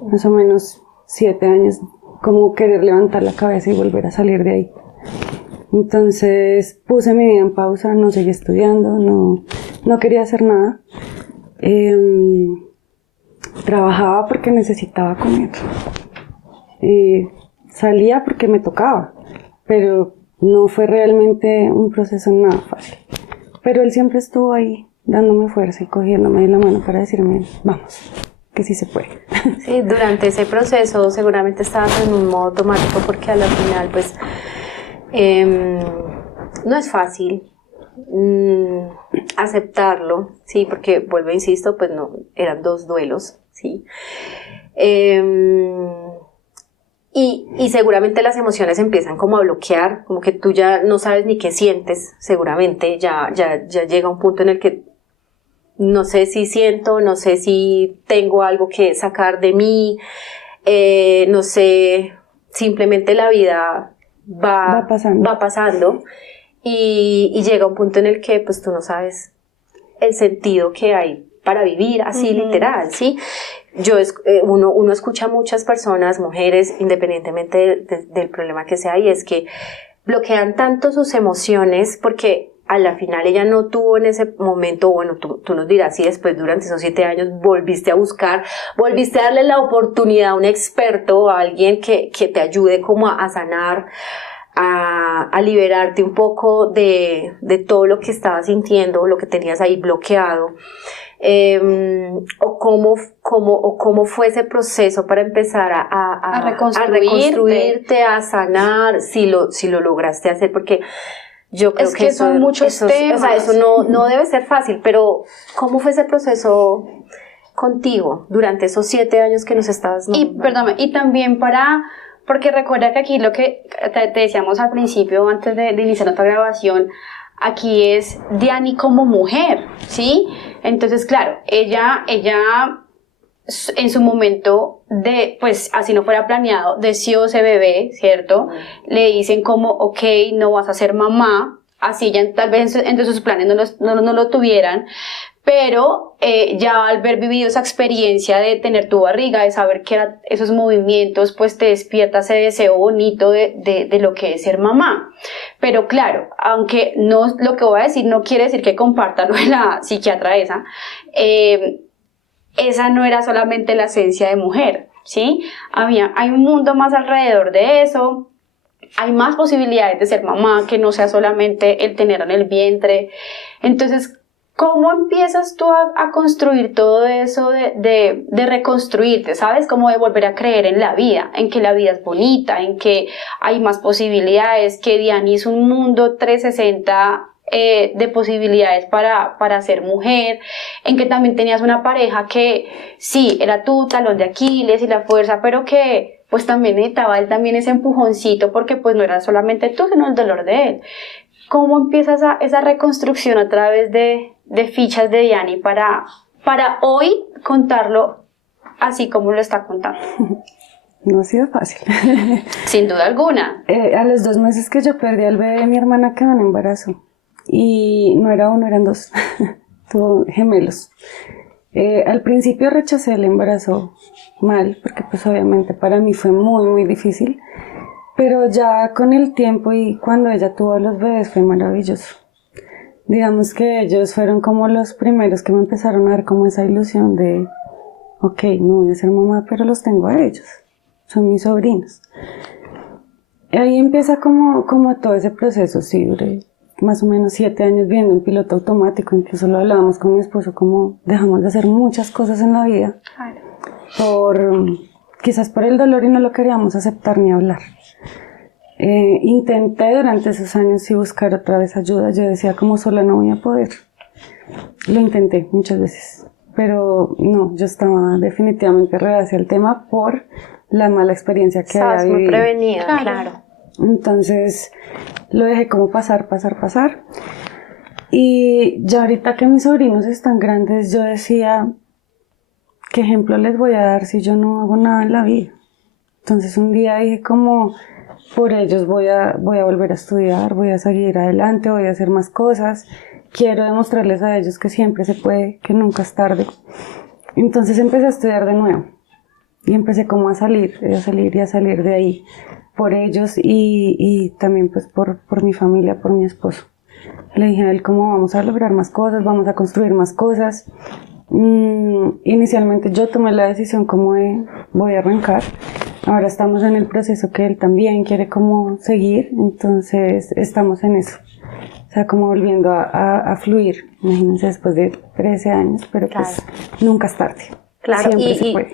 más o menos 7 años, como querer levantar la cabeza y volver a salir de ahí. Entonces puse mi vida en pausa, no seguí estudiando, no quería hacer nada. Trabajaba porque necesitaba comer. Salía porque me tocaba, pero no fue realmente un proceso nada fácil. Pero él siempre estuvo ahí, dándome fuerza y cogiéndome de la mano para decirme, vamos, que sí se puede. Sí, durante ese proceso seguramente estabas en un modo automático porque al final pues no es fácil aceptarlo, sí, porque vuelvo e insisto, pues no, eran 2 duelos, sí. Y seguramente las emociones empiezan como a bloquear, como que tú ya no sabes ni qué sientes, seguramente ya llega un punto en el que no sé si siento, no sé si tengo algo que sacar de mí, no sé, simplemente la vida va pasando y llega un punto en el que pues tú no sabes el sentido que hay para vivir así literal, ¿sí? Uno escucha a muchas personas, mujeres, independientemente del problema que sea, y es que bloquean tanto sus emociones porque a la final ella no tuvo en ese momento, bueno, tú nos dirás si después durante esos 7 años volviste a buscar, volviste a darle la oportunidad a un experto, a alguien que te ayude como a sanar, a liberarte un poco de todo lo que estabas sintiendo, lo que tenías ahí bloqueado. O cómo fue ese proceso para empezar a reconstruirte, a sanar, si lo lograste hacer, porque yo creo que son muchos temas. O sea, eso no debe ser fácil, pero ¿cómo fue ese proceso contigo durante esos 7 años que nos estabas nombrando? Y perdóname, y también porque recuerda que aquí lo que te decíamos al principio, antes de iniciar nuestra grabación, aquí es Diani como mujer, ¿sí? Entonces, claro, ella en su momento pues así no fuera planeado, deseó ese bebé, ¿cierto? Le dicen como, ok, no vas a ser mamá, así ya tal vez entre sus planes no lo tuvieran, pero ya al haber vivido esa experiencia de tener tu barriga, de saber que eran esos movimientos, pues te despierta ese deseo bonito de lo que es ser mamá. Pero claro, aunque no, lo que voy a decir no quiere decir que comparta lo de la psiquiatra esa no era solamente la esencia de mujer, ¿sí? Hay un mundo más alrededor de eso. Hay más posibilidades de ser mamá, que no sea solamente el tener en el vientre. Entonces, ¿cómo empiezas tú a construir todo eso de reconstruirte, ¿sabes? Como de volver a creer en la vida, en que la vida es bonita, en que hay más posibilidades, que Diani es un mundo 360 de posibilidades para ser mujer, en que también tenías una pareja que sí, era tu talón de Aquiles y la fuerza, pero que pues también necesitaba él también ese empujoncito, porque pues no era solamente tú, sino el dolor de él. ¿Cómo empieza esa reconstrucción a través de fichas de Diani para hoy contarlo así como lo está contando? No ha sido fácil. Sin duda alguna. A los 2 meses que yo perdí al bebé, mi hermana quedó en embarazo. Y no era uno, eran 2. Tuvo gemelos. Al principio rechacé el embarazo mal, porque pues obviamente para mí fue muy, muy difícil. Pero ya con el tiempo y cuando ella tuvo los bebés fue maravilloso. Digamos que ellos fueron como los primeros que me empezaron a dar como esa ilusión de, ok, no voy a ser mamá, pero los tengo a ellos. Son mis sobrinos. Ahí empieza como todo ese proceso, sí, duré más o menos 7 años viendo en piloto automático, incluso lo hablábamos con mi esposo, como dejamos de hacer muchas cosas en la vida, quizás por el dolor y no lo queríamos aceptar ni hablar. Intenté durante esos años sí buscar otra vez ayuda, yo decía como sola no voy a poder, lo intenté muchas veces, pero no, yo estaba definitivamente reacia al tema por la mala experiencia que había vivido. Muy prevenida, claro. Entonces lo dejé como pasar. Y ya ahorita que mis sobrinos están grandes, yo decía, ¿qué ejemplo les voy a dar si yo no hago nada en la vida? Entonces un día dije como, por ellos voy a volver a estudiar, voy a seguir adelante, voy a hacer más cosas. Quiero demostrarles a ellos que siempre se puede, que nunca es tarde. Entonces empecé a estudiar de nuevo. Y empecé como a salir de ahí. Por ellos y también pues por mi familia, por mi esposo. Le dije a él cómo vamos a lograr más cosas, vamos a construir más cosas. Inicialmente yo tomé la decisión como de voy a arrancar. Ahora estamos en el proceso que él también quiere como seguir, entonces estamos en eso. O sea, como volviendo a fluir, imagínense después de 13 años, pero pues nunca es tarde. Claro, siempre se puede.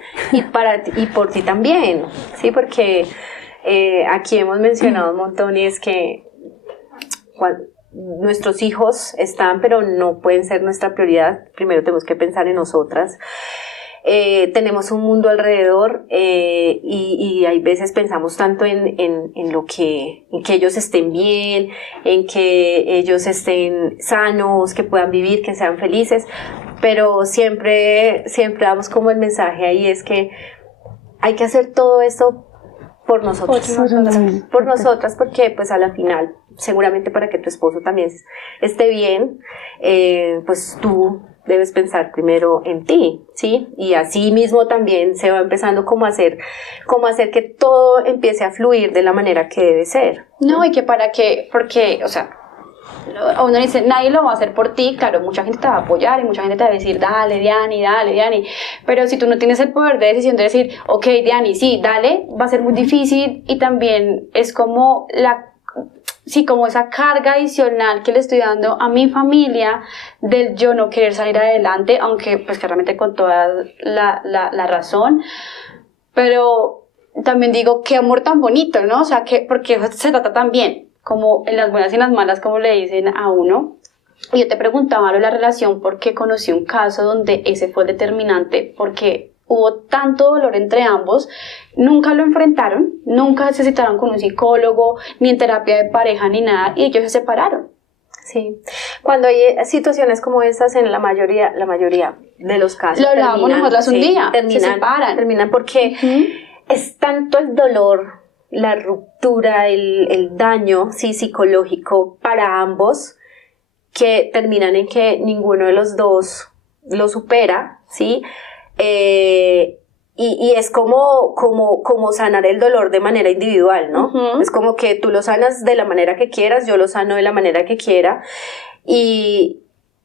Y por ti también, sí, porque aquí hemos mencionado un montón y es que nuestros hijos están, pero no pueden ser nuestra prioridad. Primero tenemos que pensar en nosotras. Tenemos un mundo alrededor y hay veces pensamos tanto en que ellos estén bien, en que ellos estén sanos, que puedan vivir, que sean felices, pero siempre damos como el mensaje ahí es que hay que hacer todo esto por nosotros, porque pues a la final, seguramente para que tu esposo también esté bien, pues tú debes pensar primero en ti, ¿sí? Y así mismo también se va empezando como a hacer que todo empiece a fluir de la manera que debe ser. No, y que para qué, porque, o sea, uno dice, nadie lo va a hacer por ti, claro, mucha gente te va a apoyar y mucha gente te va a decir, dale, Diani, pero si tú no tienes el poder de decisión de decir, ok, Diani, sí, dale, va a ser muy difícil y también es como como esa carga adicional que le estoy dando a mi familia del yo no querer salir adelante, aunque pues claramente con toda la razón, pero también digo, qué amor tan bonito, ¿no? O sea, porque se trata tan bien, como en las buenas y en las malas, como le dicen a uno. Y yo te preguntaba de la relación porque conocí un caso donde ese fue el determinante, porque hubo tanto dolor entre ambos, nunca lo enfrentaron, nunca se citaron con un psicólogo, ni en terapia de pareja, ni nada, y ellos se separaron. Sí, cuando hay situaciones como estas, en la mayoría de los casos, lo hablábamos nosotras un día, se separan. Terminan porque es tanto el dolor, la ruptura, el daño, sí, psicológico para ambos, que terminan en que ninguno de los dos lo supera, ¿sí? Y es como sanar el dolor de manera individual, ¿no? Uh-huh. Es como que tú lo sanas de la manera que quieras, yo lo sano de la manera que quiera, y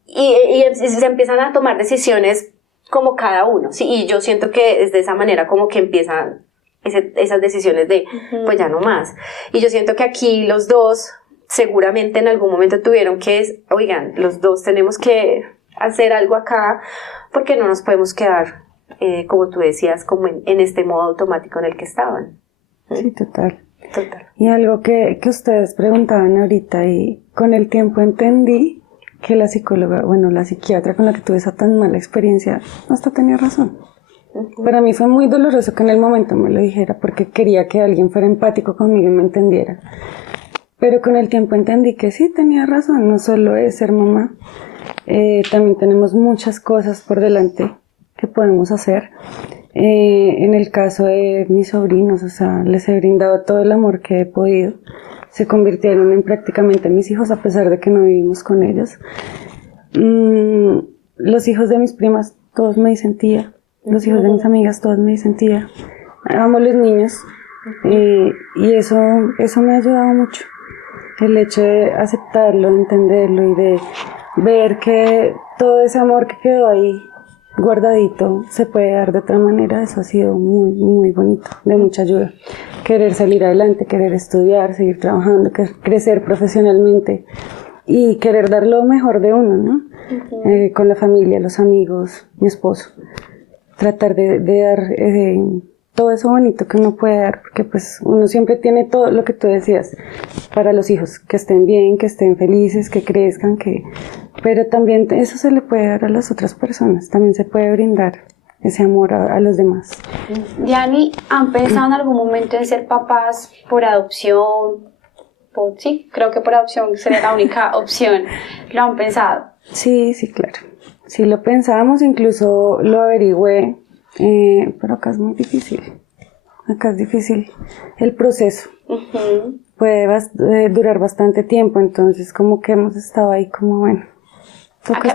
se empiezan a tomar decisiones como cada uno, ¿sí? Y yo siento que es de esa manera como que empiezan esas decisiones de, pues ya no más. Y yo siento que aquí los dos seguramente en algún momento tuvieron que, oigan, los dos tenemos que hacer algo acá, porque no nos podemos quedar, como tú decías, como en este modo automático en el que estaban. Sí, total. Y algo que ustedes preguntaban ahorita, y con el tiempo entendí que la psicóloga, la psiquiatra con la que tuve esa tan mala experiencia, hasta tenía razón. Para mí fue muy doloroso que en el momento me lo dijera, porque quería que alguien fuera empático conmigo y me entendiera. Pero con el tiempo entendí que sí, tenía razón, no solo es ser mamá, también tenemos muchas cosas por delante que podemos hacer. En el caso de mis sobrinos, les he brindado todo el amor que he podido. Se convirtieron en prácticamente mis hijos, a pesar de que no vivimos con ellos. Los hijos de mis primas, todos me dicen tía. Los hijos de mis amigas, todos me dicen tía. Amo a los niños, y eso me ha ayudado mucho. El hecho de aceptarlo, de entenderlo y de ver que todo ese amor que quedó ahí guardadito se puede dar de otra manera, eso ha sido muy, muy bonito, de mucha ayuda. Querer salir adelante, querer estudiar, seguir trabajando, crecer profesionalmente y querer dar lo mejor de uno, ¿no? Uh-huh. Con la familia, los amigos, mi esposo. Tratar de dar todo eso bonito que uno puede dar, porque pues uno siempre tiene todo lo que tú decías para los hijos, que estén bien, que estén felices, que crezcan, pero también eso se le puede dar a las otras personas, también se puede brindar ese amor a los demás. Diani, ¿han pensado en algún momento en ser papás por adopción? Sí, creo que por adopción sería la única opción. ¿Lo han pensado? Sí, claro. Sí lo pensábamos, incluso lo averigüé, pero acá es muy difícil. Acá es difícil el proceso. Uh-huh. Puede durar bastante tiempo, entonces como que hemos estado ahí como bueno.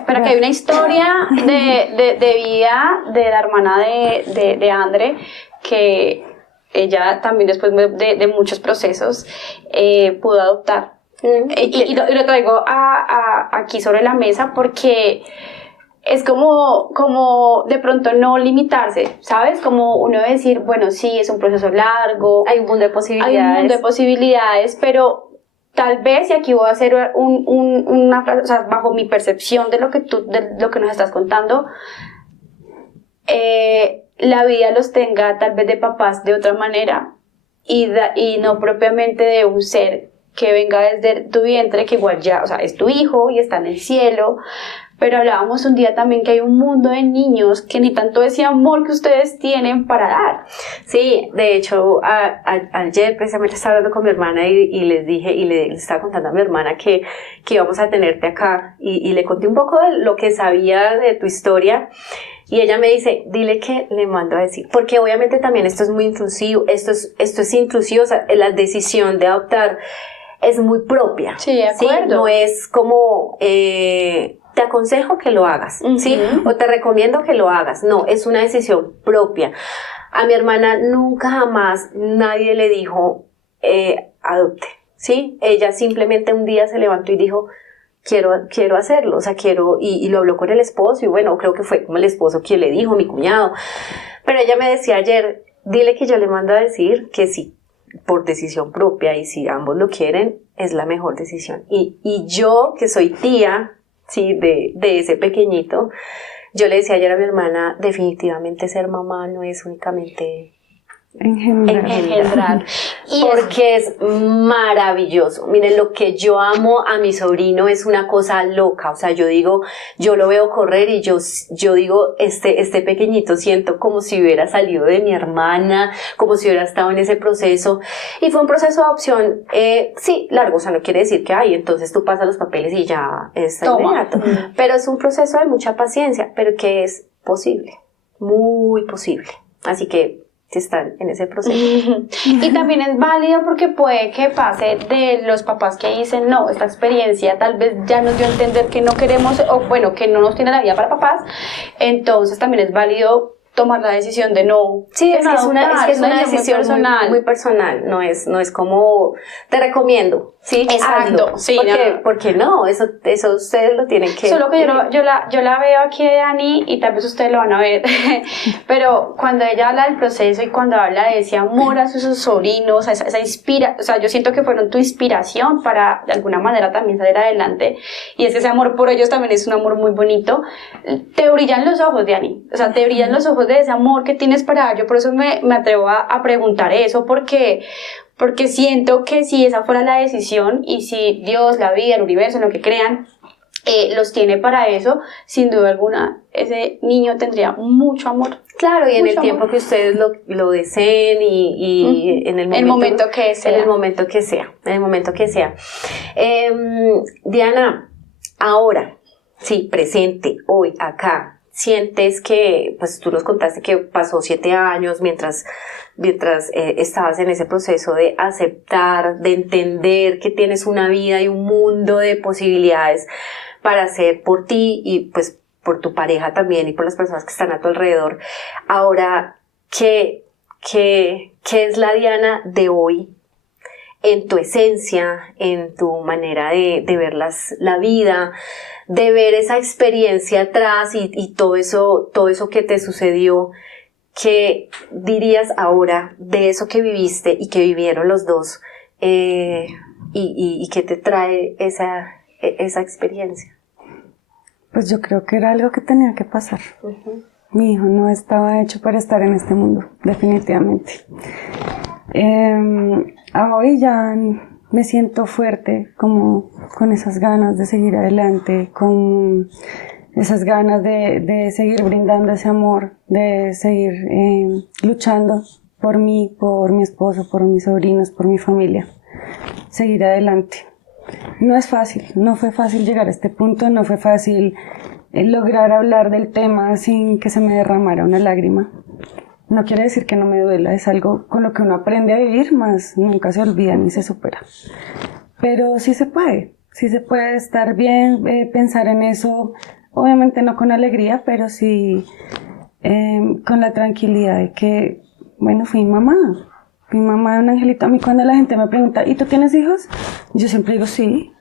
Pero que hay una historia de vida de la hermana de Andre, que ella también después de muchos procesos pudo adoptar. Y lo traigo aquí sobre la mesa porque es como de pronto no limitarse, ¿sabes? Como uno decir, bueno, sí, es un proceso largo. Hay un mundo de posibilidades. Pero tal vez, y aquí voy a hacer una frase, o sea, bajo mi percepción de lo que nos estás contando, la vida los tenga tal vez de papás de otra manera y no propiamente de un ser que venga desde tu vientre, que igual ya, o sea, es tu hijo y está en el cielo. Pero hablábamos un día también que hay un mundo de niños que ni tanto ese amor que ustedes tienen para dar. Sí, de hecho, ayer precisamente estaba hablando con mi hermana y les dije, y le estaba contando a mi hermana que íbamos a tenerte acá, y le conté un poco de lo que sabía de tu historia, y ella me dice, dile que le mando a decir, porque obviamente también esto es muy intrusivo, esto es intrusivo, o sea, la decisión de adoptar es muy propia. Sí, de acuerdo. ¿sí? No es como te aconsejo que lo hagas, ¿sí? O te recomiendo que lo hagas. No, es una decisión propia. A mi hermana nunca jamás nadie le dijo, adopte, ¿sí? Ella simplemente un día se levantó y dijo, quiero hacerlo, o sea, y lo habló con el esposo, y bueno, creo que fue como el esposo quien le dijo, mi cuñado. Pero ella me decía ayer, dile que yo le mando a decir que sí, por decisión propia, y si ambos lo quieren, es la mejor decisión. Y yo, que soy tía, sí, de ese pequeñito, yo le decía ayer a mi hermana, definitivamente ser mamá no es únicamente engendrar. Porque es maravilloso. Miren, lo que yo amo a mi sobrino es una cosa loca. O sea, yo digo, yo lo veo correr y yo digo, este pequeñito siento como si hubiera salido de mi hermana, como si hubiera estado en ese proceso. Y fue un proceso de adopción, sí, largo. O sea, no quiere decir que, entonces tú pasas los papeles y ya es inmediato. Pero es un proceso de mucha paciencia, pero que es posible, muy posible. Así que si están en ese proceso. Y también es válido porque puede que pase de los papás que dicen, no, esta experiencia tal vez ya nos dio a entender que no queremos, o bueno, que no nos tiene la vida para papás, entonces también es válido tomar la decisión de no. Sí, es que es una decisión muy personal. Muy personal, no es como, te recomiendo, ¿sí? Exacto, hazlo. sí. Porque no, eso ustedes lo tienen que... Solo que yo la veo aquí de Dani, y tal vez ustedes lo van a ver, pero cuando ella habla del proceso y cuando habla de ese amor a sus sobrinos, o sea, yo siento que fueron tu inspiración para de alguna manera también salir adelante, y es que ese amor por ellos también es un amor muy bonito. Te brillan los ojos, Dani, o sea, te brillan los ojos de ese amor que tienes para ellos. Por eso me atrevo a preguntar eso, porque siento que si esa fuera la decisión, y si Dios, la vida, el universo, lo que crean, los tiene para eso, sin duda alguna, ese niño tendría mucho amor. Claro, y en el tiempo que ustedes lo deseen y en el momento que sea. En el momento que sea. En el momento que sea. Diana, ahora, sí, presente, hoy, acá, sientes que, pues tú nos contaste que pasó 7 años mientras estabas en ese proceso de aceptar, de entender que tienes una vida y un mundo de posibilidades para hacer por ti y pues por tu pareja también y por las personas que están a tu alrededor. Ahora, ¿qué es la Diana de hoy en tu esencia, en tu manera de ver la vida, de ver esa experiencia atrás y todo eso que te sucedió? ¿Qué dirías ahora de eso que viviste y que vivieron los dos, y qué te trae esa experiencia? Pues yo creo que era algo que tenía que pasar. Mi hijo no estaba hecho para estar en este mundo, definitivamente. Hoy ya me siento fuerte, como con esas ganas de seguir adelante, con esas ganas de seguir brindando ese amor, de seguir luchando por mí, por mi esposo, por mis sobrinos, por mi familia. Seguir adelante. No es fácil, no fue fácil llegar a este punto, no fue fácil lograr hablar del tema sin que se me derramara una lágrima. No quiere decir que no me duela, es algo con lo que uno aprende a vivir, más nunca se olvida ni se supera. Pero sí se puede estar bien, pensar en eso, obviamente no con alegría, pero sí con la tranquilidad de que, bueno, fui mamá de un angelito. A mí cuando la gente me pregunta, ¿y tú tienes hijos? Yo siempre digo, sí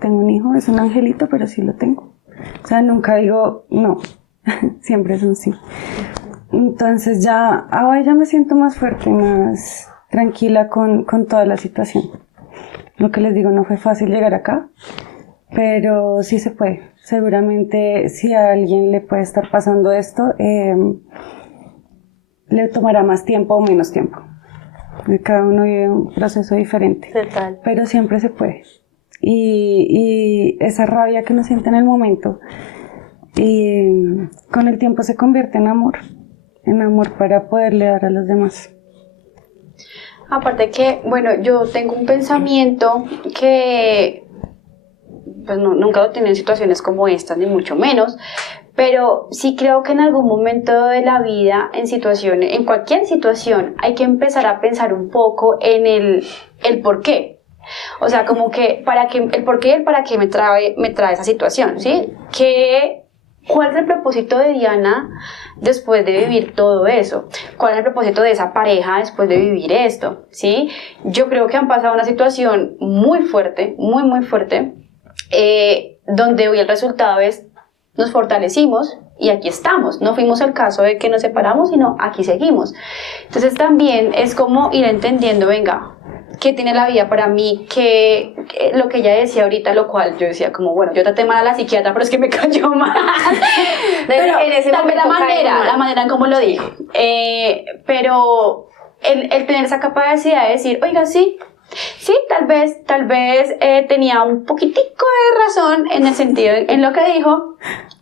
tengo un hijo, es un angelito, pero sí lo tengo. O sea, nunca digo no, siempre es un sí. Entonces ahora ya me siento más fuerte, más tranquila con toda la situación. Lo que les digo, no fue fácil llegar acá, pero sí se puede. Seguramente si a alguien le puede estar pasando esto, le tomará más tiempo o menos tiempo. Cada uno vive un proceso diferente. Total. Pero siempre se puede. Y esa rabia que uno siente en el momento, y con el tiempo se convierte en amor para poderle dar a los demás. Aparte que, bueno, yo tengo un pensamiento que pues nunca lo he tenido en situaciones como estas, ni mucho menos, pero sí creo que en algún momento de la vida, en cualquier situación, hay que empezar a pensar un poco en el por qué. O sea, como que, el por qué y el para qué me trae esa situación, ¿sí? ¿Cuál es el propósito de Diana después de vivir todo eso? ¿Cuál es el propósito de esa pareja después de vivir esto? ¿Sí? Yo creo que han pasado una situación muy fuerte, muy, muy fuerte, donde hoy el resultado es, nos fortalecimos y aquí estamos. No fuimos el caso de que nos separamos, sino aquí seguimos. Entonces también es como ir entendiendo, venga, ¿qué tiene la vida para mí? Lo que ella decía ahorita, lo cual yo decía como, bueno, yo traté mal a la psiquiatra, pero es que me cayó mal. Pero en ese tal vez momento la manera en cómo lo dijo. Pero el tener esa capacidad de decir, oiga, sí, tal vez tenía un poquitico de razón en el sentido en lo que dijo,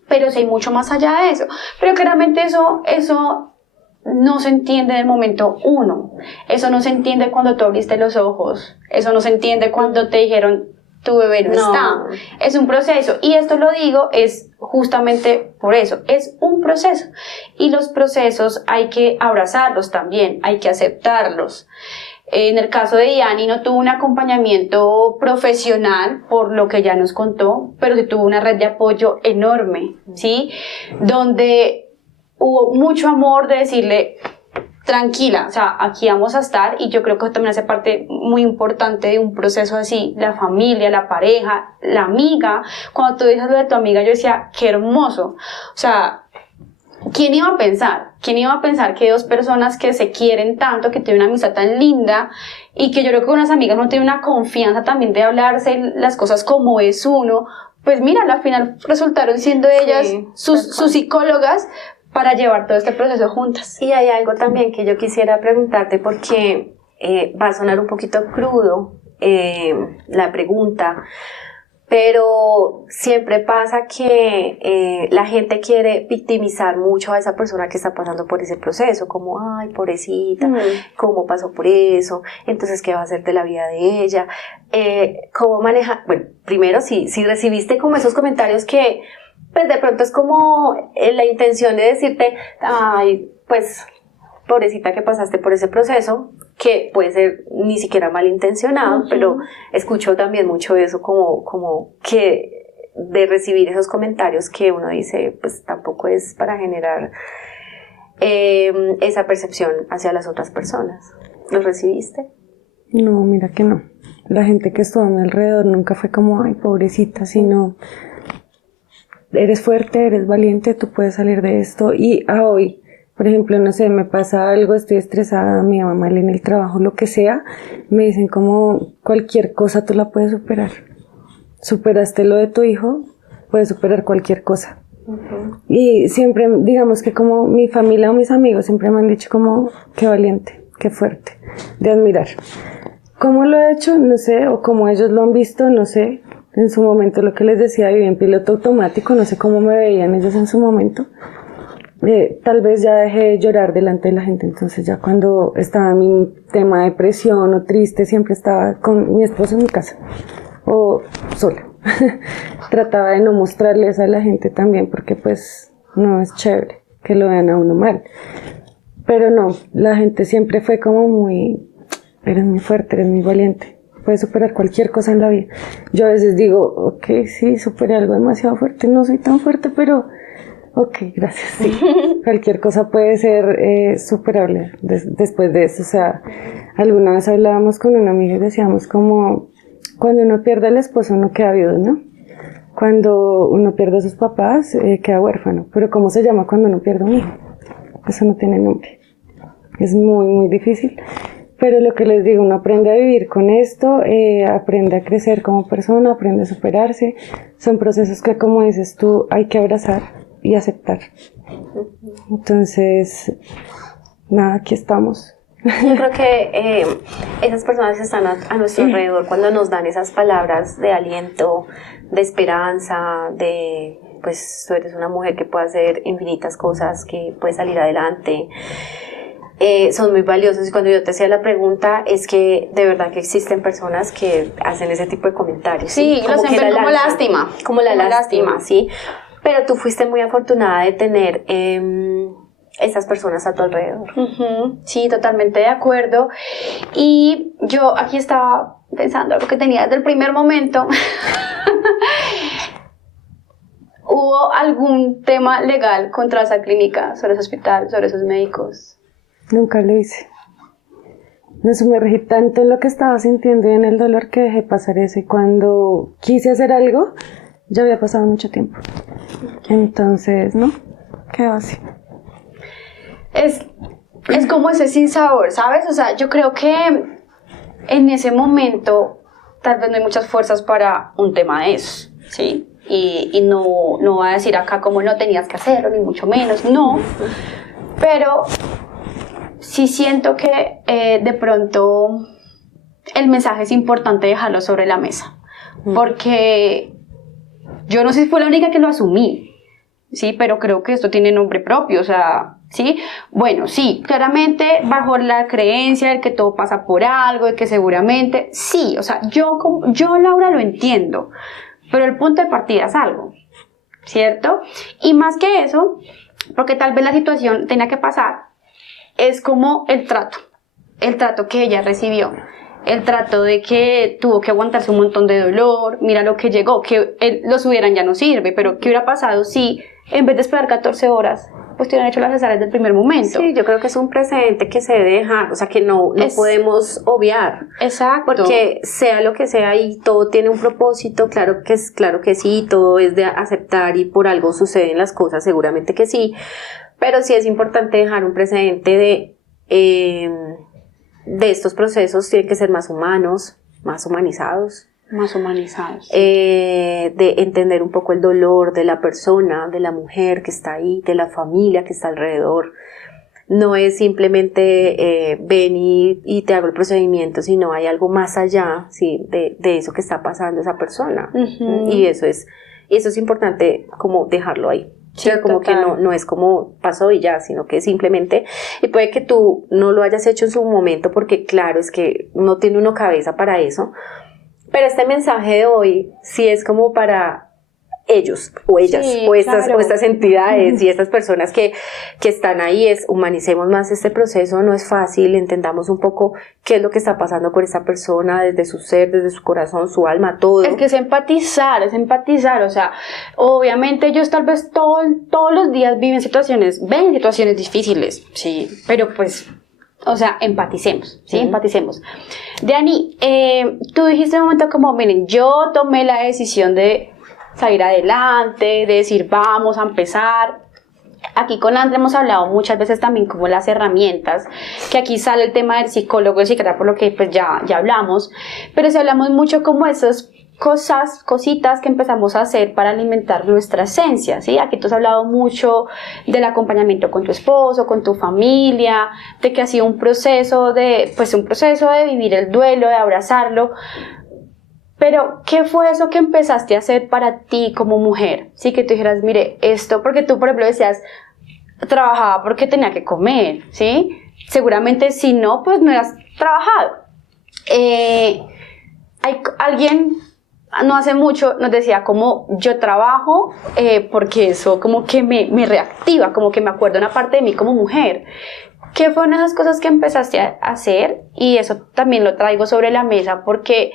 pero sí hay mucho más allá de eso. Pero claramente eso no se entiende en el momento uno. Eso no se entiende cuando tú abriste los ojos. Eso no se entiende cuando te dijeron, tu bebé no está. Es un proceso. Y esto lo digo es justamente por eso. Es un proceso. Y los procesos hay que abrazarlos también. Hay que aceptarlos. En el caso de Diani no tuvo un acompañamiento profesional, por lo que ya nos contó, pero sí tuvo una red de apoyo enorme, ¿sí? Donde hubo mucho amor de decirle, tranquila, o sea, aquí vamos a estar, y yo creo que también hace parte muy importante de un proceso así, la familia, la pareja, la amiga. Cuando tú dices lo de tu amiga, yo decía, qué hermoso, o sea, ¿quién iba a pensar? ¿Quién iba a pensar que dos personas que se quieren tanto, que tienen una amistad tan linda, y que yo creo que unas amigas no tienen una confianza también de hablarse las cosas como es uno, pues mira, al final resultaron siendo ellas sus psicólogas para llevar todo este proceso juntas. Y hay algo también que yo quisiera preguntarte, porque va a sonar un poquito crudo la pregunta, pero siempre pasa que la gente quiere victimizar mucho a esa persona que está pasando por ese proceso, como, ay, pobrecita, ¿cómo pasó por eso? Entonces, ¿qué va a hacer de la vida de ella? ¿Cómo maneja? Bueno, primero, si recibiste como esos comentarios que, pues de pronto es como la intención de decirte, ay, pues pobrecita que pasaste por ese proceso, que puede ser ni siquiera malintencionado, pero escucho también mucho eso como que de recibir esos comentarios que uno dice, pues tampoco es para generar esa percepción hacia las otras personas. ¿Los recibiste? No, mira que no. La gente que estuvo a mi alrededor nunca fue como, ay, pobrecita, sino eres fuerte, eres valiente, tú puedes salir de esto. Y a hoy, por ejemplo, no sé, me pasa algo, estoy estresada, me va mal en el trabajo, lo que sea, me dicen como cualquier cosa tú la puedes superar. Superaste lo de tu hijo, puedes superar cualquier cosa. Y siempre, digamos que como mi familia o mis amigos siempre me han dicho como, qué valiente, qué fuerte, de admirar. ¿Cómo lo he hecho? No sé, o como ellos lo han visto, no sé. En su momento, lo que les decía, viví en piloto automático, no sé cómo me veían ellos en su momento. Tal vez ya dejé de llorar delante de la gente, entonces ya cuando estaba en mi tema de depresión o triste, siempre estaba con mi esposo en mi casa o sola. Trataba de no mostrarles a la gente también porque pues no es chévere que lo vean a uno mal. Pero no, la gente siempre fue como muy, eres muy fuerte, eres muy valiente, puedes superar cualquier cosa en la vida. Yo a veces digo, ok, sí, superé algo demasiado fuerte, no soy tan fuerte, pero ok, gracias, sí. Cualquier cosa puede ser superable después de eso. O sea, alguna vez hablábamos con una amiga y decíamos como, cuando uno pierde al esposo uno queda viudo, ¿no? Cuando uno pierde a sus papás queda huérfano. Pero ¿cómo se llama cuando uno pierde un hijo? Eso no tiene nombre. Es muy, muy difícil. Pero lo que les digo, uno aprende a vivir con esto, aprende a crecer como persona, aprende a superarse. Son procesos que, como dices tú, hay que abrazar y aceptar. Entonces, nada, aquí estamos. Yo creo que esas personas que están a nuestro alrededor, cuando nos dan esas palabras de aliento, de esperanza, de pues tú eres una mujer que puede hacer infinitas cosas, que puede salir adelante, son muy valiosos. Y cuando yo te hacía la pregunta, es que de verdad que existen personas que hacen ese tipo de comentarios. Sí, como los ven como lástima. Como la lástima, sí. Pero tú fuiste muy afortunada de tener esas personas a tu alrededor. Sí, totalmente de acuerdo. Y yo aquí estaba pensando algo que tenía desde el primer momento. ¿Hubo algún tema legal contra esa clínica, sobre ese hospital, sobre esos médicos? Nunca lo hice. Me sumergí tanto en lo que estaba sintiendo y en el dolor que dejé pasar eso. Y cuando quise hacer algo, ya había pasado mucho tiempo. Entonces, no, quedó así. Es como ese sinsabor, ¿sabes? O sea, yo creo que en ese momento tal vez no hay muchas fuerzas para un tema de eso, ¿sí? Y no voy a decir acá como no tenías que hacerlo, ni mucho menos, no. Pero sí siento que de pronto el mensaje es importante dejarlo sobre la mesa. Porque yo no sé si fue la única que lo asumí, ¿sí? Pero creo que esto tiene nombre propio, o sea, ¿sí? Bueno, sí, claramente bajo la creencia de que todo pasa por algo, de que seguramente, sí, o sea, yo Laura lo entiendo, pero el punto de partida es algo, ¿cierto? Y más que eso, porque tal vez la situación tenía que pasar, es como el trato que ella recibió. El trato de que tuvo que aguantarse un montón de dolor, mira lo que llegó, que lo subieran ya no sirve, pero ¿qué hubiera pasado si en vez de esperar 14 horas, pues te hubieran hecho las cesáreas del primer momento? Sí, yo creo que es un precedente que se debe dejar, o sea, que no podemos obviar. Exacto. Porque sea lo que sea y todo tiene un propósito, claro que sí, todo es de aceptar y por algo suceden las cosas, seguramente que sí, pero sí es importante dejar un precedente de estos procesos, tienen que ser más humanos, más humanizados. Más humanizados. De entender un poco el dolor de la persona, de la mujer que está ahí, de la familia que está alrededor. No es simplemente ven y te hago el procedimiento, sino hay algo más allá, ¿sí? de eso que está pasando esa persona. Uh-huh. Y eso es importante como dejarlo ahí. Sí, o sea, como total. que no es como pasó y ya, sino que simplemente, y puede que tú no lo hayas hecho en su momento, porque claro, es que no tiene uno cabeza para eso, pero este mensaje de hoy sí es como para ellos o ellas, Sí, o estas, claro. o estas entidades y estas personas que están ahí, es humanicemos más este proceso, no es fácil, entendamos un poco qué es lo que está pasando con esta persona desde su ser, desde su corazón, su alma, todo. Es que es empatizar, o sea, obviamente ellos tal vez todos los días ven situaciones difíciles, sí, pero pues, o sea, empaticemos, ¿sí? Empaticemos. Dani, tú dijiste en un momento como, miren, yo tomé la decisión de salir adelante, de decir vamos a empezar. Aquí con Andrea hemos hablado muchas veces también como las herramientas, que aquí sale el tema del psicólogo, el psiquiatra, por lo que pues ya hablamos, pero si hablamos mucho como esas cositas que empezamos a hacer para alimentar nuestra esencia, ¿sí? Aquí tú has hablado mucho del acompañamiento con tu esposo, con tu familia, de que ha sido un proceso de vivir el duelo, de abrazarlo. Pero, ¿qué fue eso que empezaste a hacer para ti como mujer? Sí, que tú dijeras, mire, esto, porque tú, por ejemplo, decías, trabajaba porque tenía que comer, ¿sí? Seguramente si no, pues no hubieras trabajado. Hay alguien, no hace mucho, nos decía como, yo trabajo porque eso como que me reactiva, como que me acuerda una parte de mí como mujer. ¿Qué fueron esas cosas que empezaste a hacer? Y eso también lo traigo sobre la mesa porque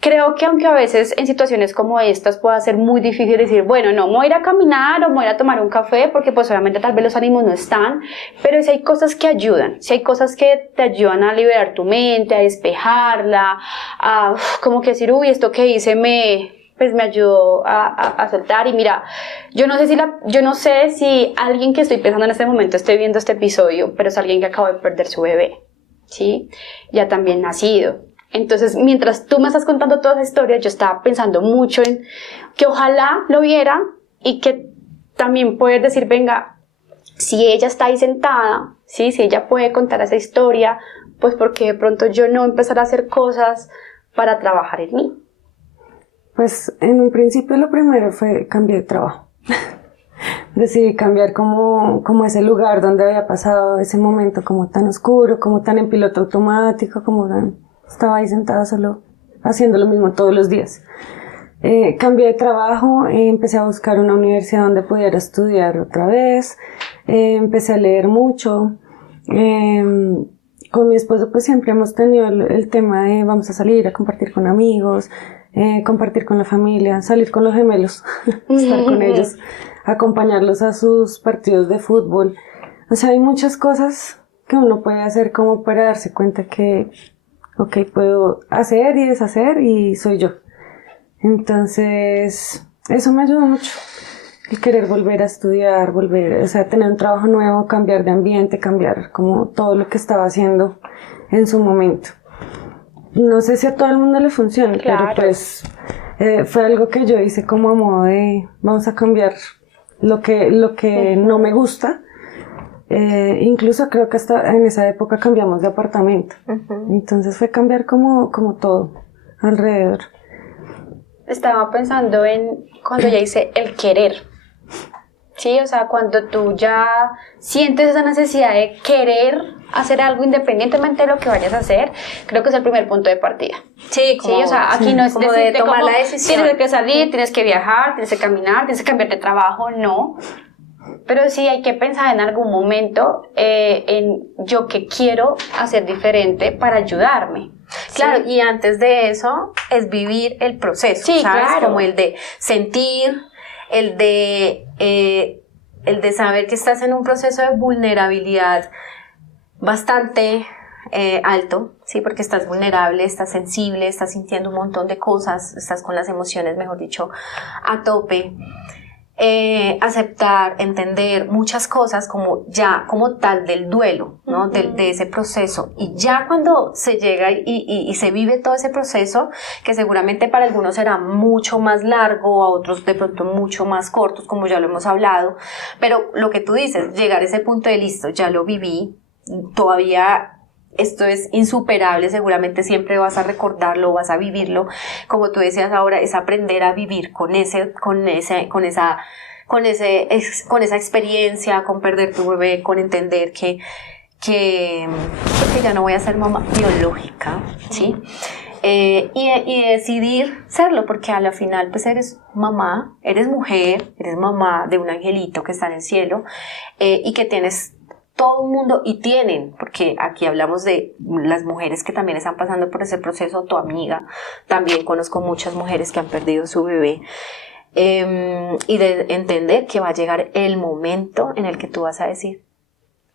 creo que aunque a veces en situaciones como estas pueda ser muy difícil decir, bueno, no, me voy a ir a caminar o me voy a ir a tomar un café porque pues obviamente tal vez los ánimos no están, pero si hay cosas que ayudan, si hay cosas que te ayudan a liberar tu mente, a despejarla, a como que decir, uy, esto que hice me ayudó a soltar. Y mira, yo no sé si alguien que estoy pensando en este momento esté viendo este episodio, pero es alguien que acaba de perder su bebé, ¿sí? Ya también nacido. Entonces, mientras tú me estás contando toda esa historia, yo estaba pensando mucho en que ojalá lo viera y que también poder decir, venga, si ella está ahí sentada, ¿sí? Si ella puede contar esa historia, pues porque de pronto yo no empezar a hacer cosas para trabajar en mí. Pues en un principio lo primero fue cambiar de trabajo. Decidí cambiar como ese lugar donde había pasado ese momento como tan oscuro, como tan en piloto automático, como tan... Estaba ahí sentada solo haciendo lo mismo todos los días. Cambié de trabajo, empecé a buscar una universidad donde pudiera estudiar otra vez, empecé a leer mucho. con mi esposo pues siempre hemos tenido el tema de vamos a salir a compartir con amigos, compartir con la familia, salir con los gemelos, estar con ellos, acompañarlos a sus partidos de fútbol. O sea, hay muchas cosas que uno puede hacer como para darse cuenta que, ok, puedo hacer y deshacer y soy yo. Entonces, eso me ayudó mucho. El querer volver a estudiar, o sea, tener un trabajo nuevo, cambiar de ambiente, cambiar como todo lo que estaba haciendo en su momento. No sé si a todo el mundo le funciona, claro. Pero pues fue algo que yo hice como a modo de vamos a cambiar lo que no me gusta. Incluso creo que hasta en esa época cambiamos de apartamento. Entonces fue cambiar como todo alrededor. Estaba pensando en cuando ya hice el querer. Sí, o sea, cuando tú ya sientes esa necesidad de querer hacer algo independientemente de lo que vayas a hacer, creo que es el primer punto de partida. Sí, como, sí, o sea, aquí no es como de tomar como, la decisión. tienes que salir, tienes que viajar, tienes que caminar, tienes que cambiar de trabajo, no. Pero sí hay que pensar en algún momento en yo qué quiero hacer diferente para ayudarme. Claro, ¿sí? y antes de eso es vivir el proceso, Sí, ¿sabes? claro. Como el de sentir, el de saber que estás en un proceso de vulnerabilidad bastante alto, ¿sí? Porque estás vulnerable, estás sensible, estás sintiendo un montón de cosas, estás con las emociones, mejor dicho, a tope. Aceptar, entender muchas cosas como tal del duelo, ¿no? De ese proceso, y ya cuando se llega y se vive todo ese proceso, que seguramente para algunos será mucho más largo, a otros de pronto mucho más cortos, como ya lo hemos hablado, pero lo que tú dices, llegar a ese punto de listo, ya lo viví, todavía esto es insuperable, seguramente siempre vas a recordarlo, vas a vivirlo, como tú decías ahora, es aprender a vivir con esa experiencia, con perder tu bebé, con entender que ya no voy a ser mamá biológica, ¿sí? Y decidir serlo, porque a la final pues eres mamá, eres mujer, eres mamá de un angelito que está en el cielo, y que tienes todo un mundo, y tienen, porque aquí hablamos de las mujeres que también están pasando por ese proceso, tu amiga, también conozco muchas mujeres que han perdido su bebé, y de entender que va a llegar el momento en el que tú vas a decir,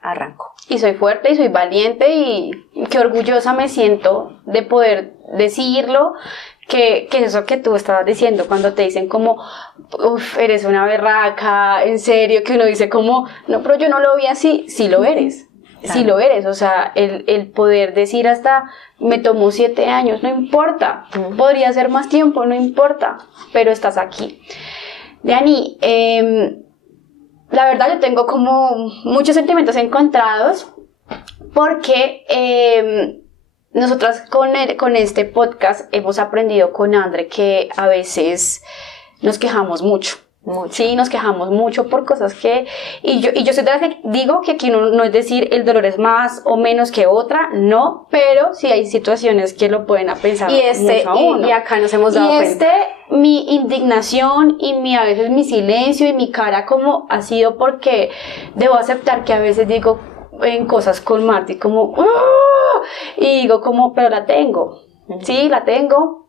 arranco. Y soy fuerte y soy valiente y qué orgullosa me siento de poder decirlo, que eso que tú estabas diciendo cuando te dicen como, uff, eres una berraca, en serio, que uno dice como, no, pero yo no lo vi así, sí lo eres. Claro. Sí lo eres, o sea, el poder decir hasta, me tomó 7 años, no importa, podría ser más tiempo, no importa, pero estás aquí. Dani, la verdad yo tengo como muchos sentimientos encontrados, porque nosotras con este podcast hemos aprendido con Andre que a veces nos quejamos mucho. Sí, nos quejamos mucho por cosas y yo soy de las que digo que aquí no es decir el dolor es más o menos que otra, no, pero sí hay situaciones que lo pueden pensar mucho a uno. Y acá nos hemos dado cuenta. Mi indignación y a veces mi silencio y mi cara como ha sido porque debo aceptar que a veces digo en cosas con Marty como ¡oh! Y digo como, pero la tengo, sí, la tengo.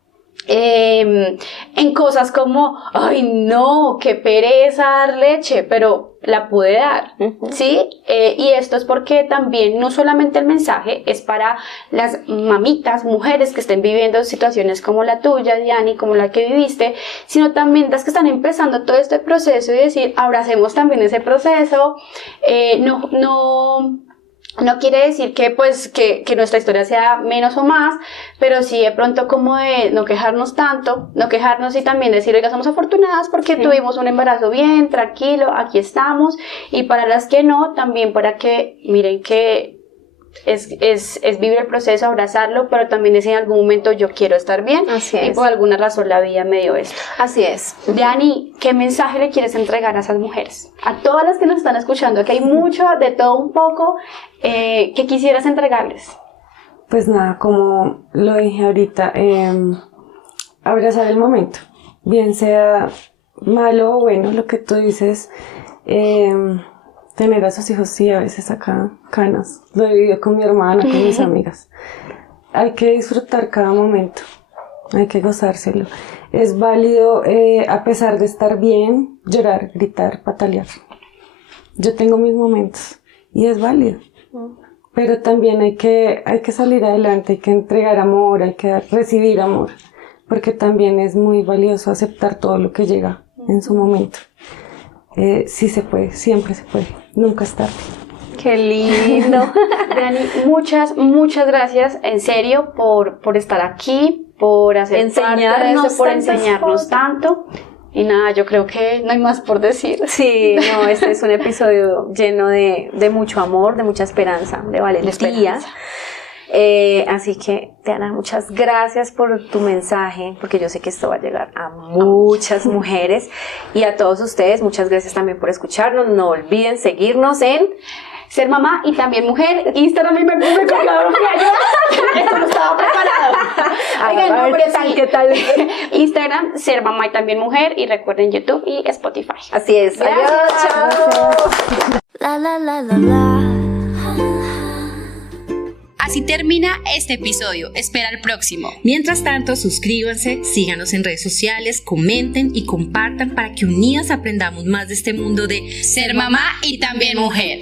En cosas como, ay no, qué pereza dar leche, pero la pude dar, ¿sí? Y esto es porque también no solamente el mensaje es para las mamitas, mujeres que estén viviendo situaciones como la tuya, Diani, como la que viviste, sino también las que están empezando todo este proceso y decir, abracemos también ese proceso, no quiere decir que nuestra historia sea menos o más, pero sí de pronto como de no quejarnos tanto, no quejarnos y también decir, oiga, somos afortunadas porque tuvimos un embarazo bien, tranquilo, aquí estamos, y para las que no, también para que miren que es vivir el proceso, abrazarlo, pero también es en algún momento yo quiero estar bien. Así es. Y por alguna razón la vida me dio esto. Así es. Dani, ¿qué mensaje le quieres entregar a esas mujeres? A todas las que nos están escuchando, que hay mucho, de todo un poco, que quisieras entregarles. Pues nada, como lo dije ahorita, abrazar el momento, bien sea malo o bueno, lo que tú dices, tener a sus hijos sí a veces saca canas. Lo he vivido con mi hermana, con mis amigas. Hay que disfrutar cada momento, hay que gozárselo. Es válido, a pesar de estar bien, llorar, gritar, patalear. Yo tengo mis momentos y es válido. Pero también hay que salir adelante, hay que entregar amor, hay que recibir amor, porque también es muy valioso aceptar todo lo que llega en su momento. Sí se puede, siempre se puede, nunca es tarde. Qué lindo. Dani, muchas gracias, en serio, por estar aquí, por hacer parte de esto, por enseñarnos tanto. Y nada, yo creo que no hay más por decir. Sí, no, este es un episodio lleno de mucho amor, de mucha esperanza, de valentía. Así que, Diana, muchas gracias por tu mensaje, porque yo sé que esto va a llegar a muchas mujeres y a todos ustedes. Muchas gracias también por escucharnos. No olviden seguirnos en Ser Mamá y También Mujer. Instagram y me colgaron. Esto no estaba preparado. Oigan, no, pero sí. ¿Qué tal? Instagram, Ser Mamá y También Mujer. Y recuerden YouTube y Spotify. Así es. Gracias. Adiós, chao. La la la la la. Así termina este episodio. Espera el próximo. Mientras tanto, suscríbanse, síganos en redes sociales, comenten y compartan para que unidas aprendamos más de este mundo de Ser mamá y también mujer.